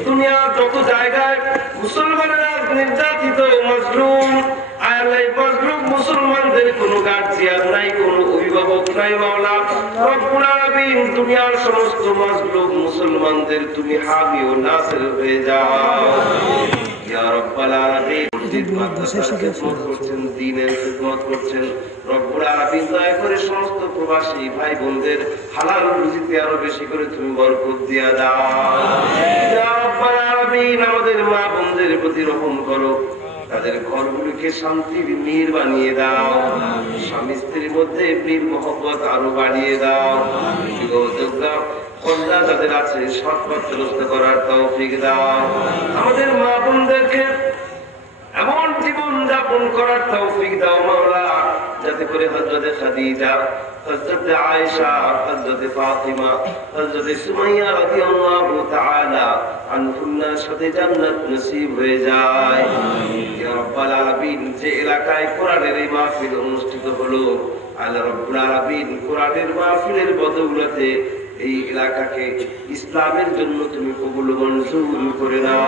দুনিয়ার যত জায়গায় মুসলমানেরা নির্যাতিত, মজলুম, আল্লাহ মজলুম মুসলমানদের কোনো গার্জিয়ান নাই, কোনো অভিভাবক নাই, মাওলা রব্বুল আলামিন দুনিয়ার সমস্ত মজলুম মুসলমানদের তুমি হামি ও নাসির হয়ে যাও। ইয়া রাব্বাল আলামিন, দ্বীনের খিদমত করছেন, রব্বুল আলামিন দয়া করে সমস্ত প্রবাসী ভাই বোনদের হালাল রুজিতে আরো বেশি করে তুমি বরকত দিয়া দাও। ইয়া রাব্বাল আলামিন, আমাদের মা বোনদের প্রতি রহম করো, তাদের ঘরগুলিকে শান্তির নীড় বানিয়ে দাও, স্বামী স্ত্রীর মধ্যে প্রেম মহব্বত আরো বাড়িয়ে দাও। কন্যা যাদের আছে সৎ পথে রচনা করার তৌফিক দাও। আমাদের মা বোনদেরকে এমন জীবন যাপন করার তৌফিক দাও মাওলা, যাতে করে হযরতে খাদিজা, হযরতে আয়েশা, হযরতে ফাতিমা, হযরতে সুমাইয়া রাদিয়াল্লাহু তাআলা আনহুন্নার সাথে জান্নাত নসিব হয়ে যায়। ইয়া রাব্বাল আলামিন, যে এলাকায় কোরআনের এই মাহফিল অনুষ্ঠিত হলো, আল্লাহ রাব্বুল আলামিন কোরআনের মাহফিলের বদৌলতে এই এলাকাকে ইসলামের জন্য তুমি কবুল মঞ্জুর করে দাও।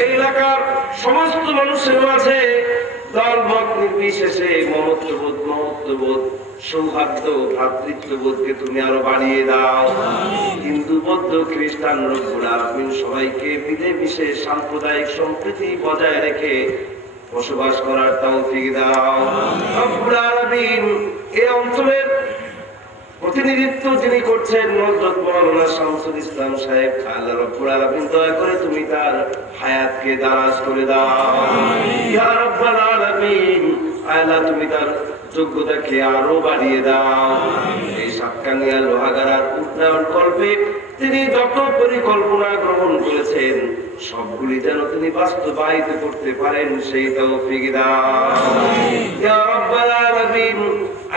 এই এলাকার সমস্ত মানুষের মাঝে দলমত নির্বিশেষে মমত্ববোধ, মহত্ববোধ, সৌহার্দ্য, ভ্রাতৃত্ববোধকে তুমি আরো বাড়িয়ে দাও। হিন্দু, বৌদ্ধ, খ্রিস্টান, রব্বুল আলামিন সবাইকে মিলে মিশে সাম্প্রদায়িক সম্প্রীতি বজায় রেখে বসবাস করার তৌফিক দাও। রব্বুল আলামিন এই অঞ্চলের প্রতিনিধিত্ব যিনি করছেন হযরত মাওলানা শামসুল ইসলাম সাহেব, আল্লাহ রাব্বুল আলামিন দয়া করে তুমি তার হায়াতকে দারাজ করে দাও। ইয়া রাব্বাল আলামিন, আল্লাহ তুমি তার যোগ্যতাকে আরো বাড়িয়ে দাও। এই সাতকানিয়া লোহাগাড়ার উন্নয়ন কল্পে তিনি যত পরিকল্পনা গ্রহণ করেছেন সবগুলি যেন তিনি বাস্তবায়িত করতে পারেন সেই তৌফিক দান ইয়া রাব্বাল আলামিন।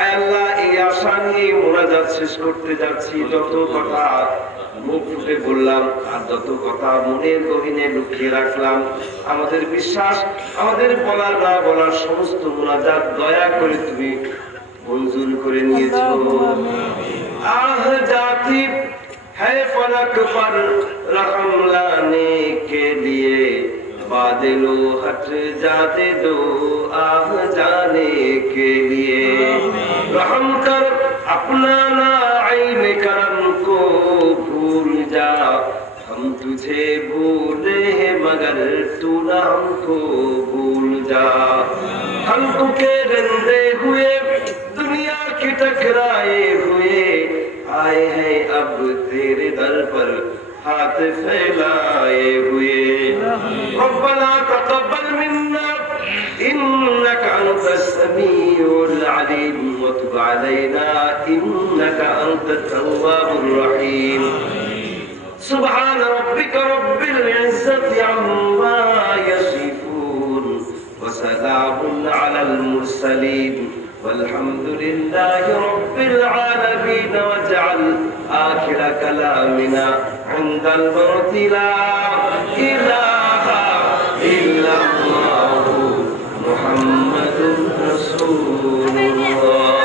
আল্লাহ, এই আশা নিয়ে মোনাজাত শেষ করতে যাচ্ছি। যত কথা মুখ ফুটে বললাম আর যত কথা মনের গহীনে লুকিয়ে রাখলাম, আমাদের বিশ্বাস আমাদের বলার না বলার সমস্ত মোনাজাত দয়া করে তুমি মঞ্জুর করে নিয়েছো। আহ জাতি है फलक पर रहम लाने के लिए बादलो हट जाते दो आह जाने के लिए रहम कर अपना ना आईन करम को भूल जा हम तुझे भूले हैं मगर तू ना हमको भूल जा खल्क के रंदे हुए दुनिया की टकराए हुए आए हैं अब तेरे दर पर हाथ फैलाए हुए रब्बना तक़ब्बल मिन्ना इन्नका अंतस समीउल अलीम व तुब अलैना इन्नका अंतत तव्वाबुर रहीम सुब्हान रब्बिका रब्बिल इज्जति अम्मा यसिफून व सलामुन अलल मुरसलीन والحمد لله رب العالمين واجعل آخر كلامنا عند الموت لا إله إلا الله محمد رسول الله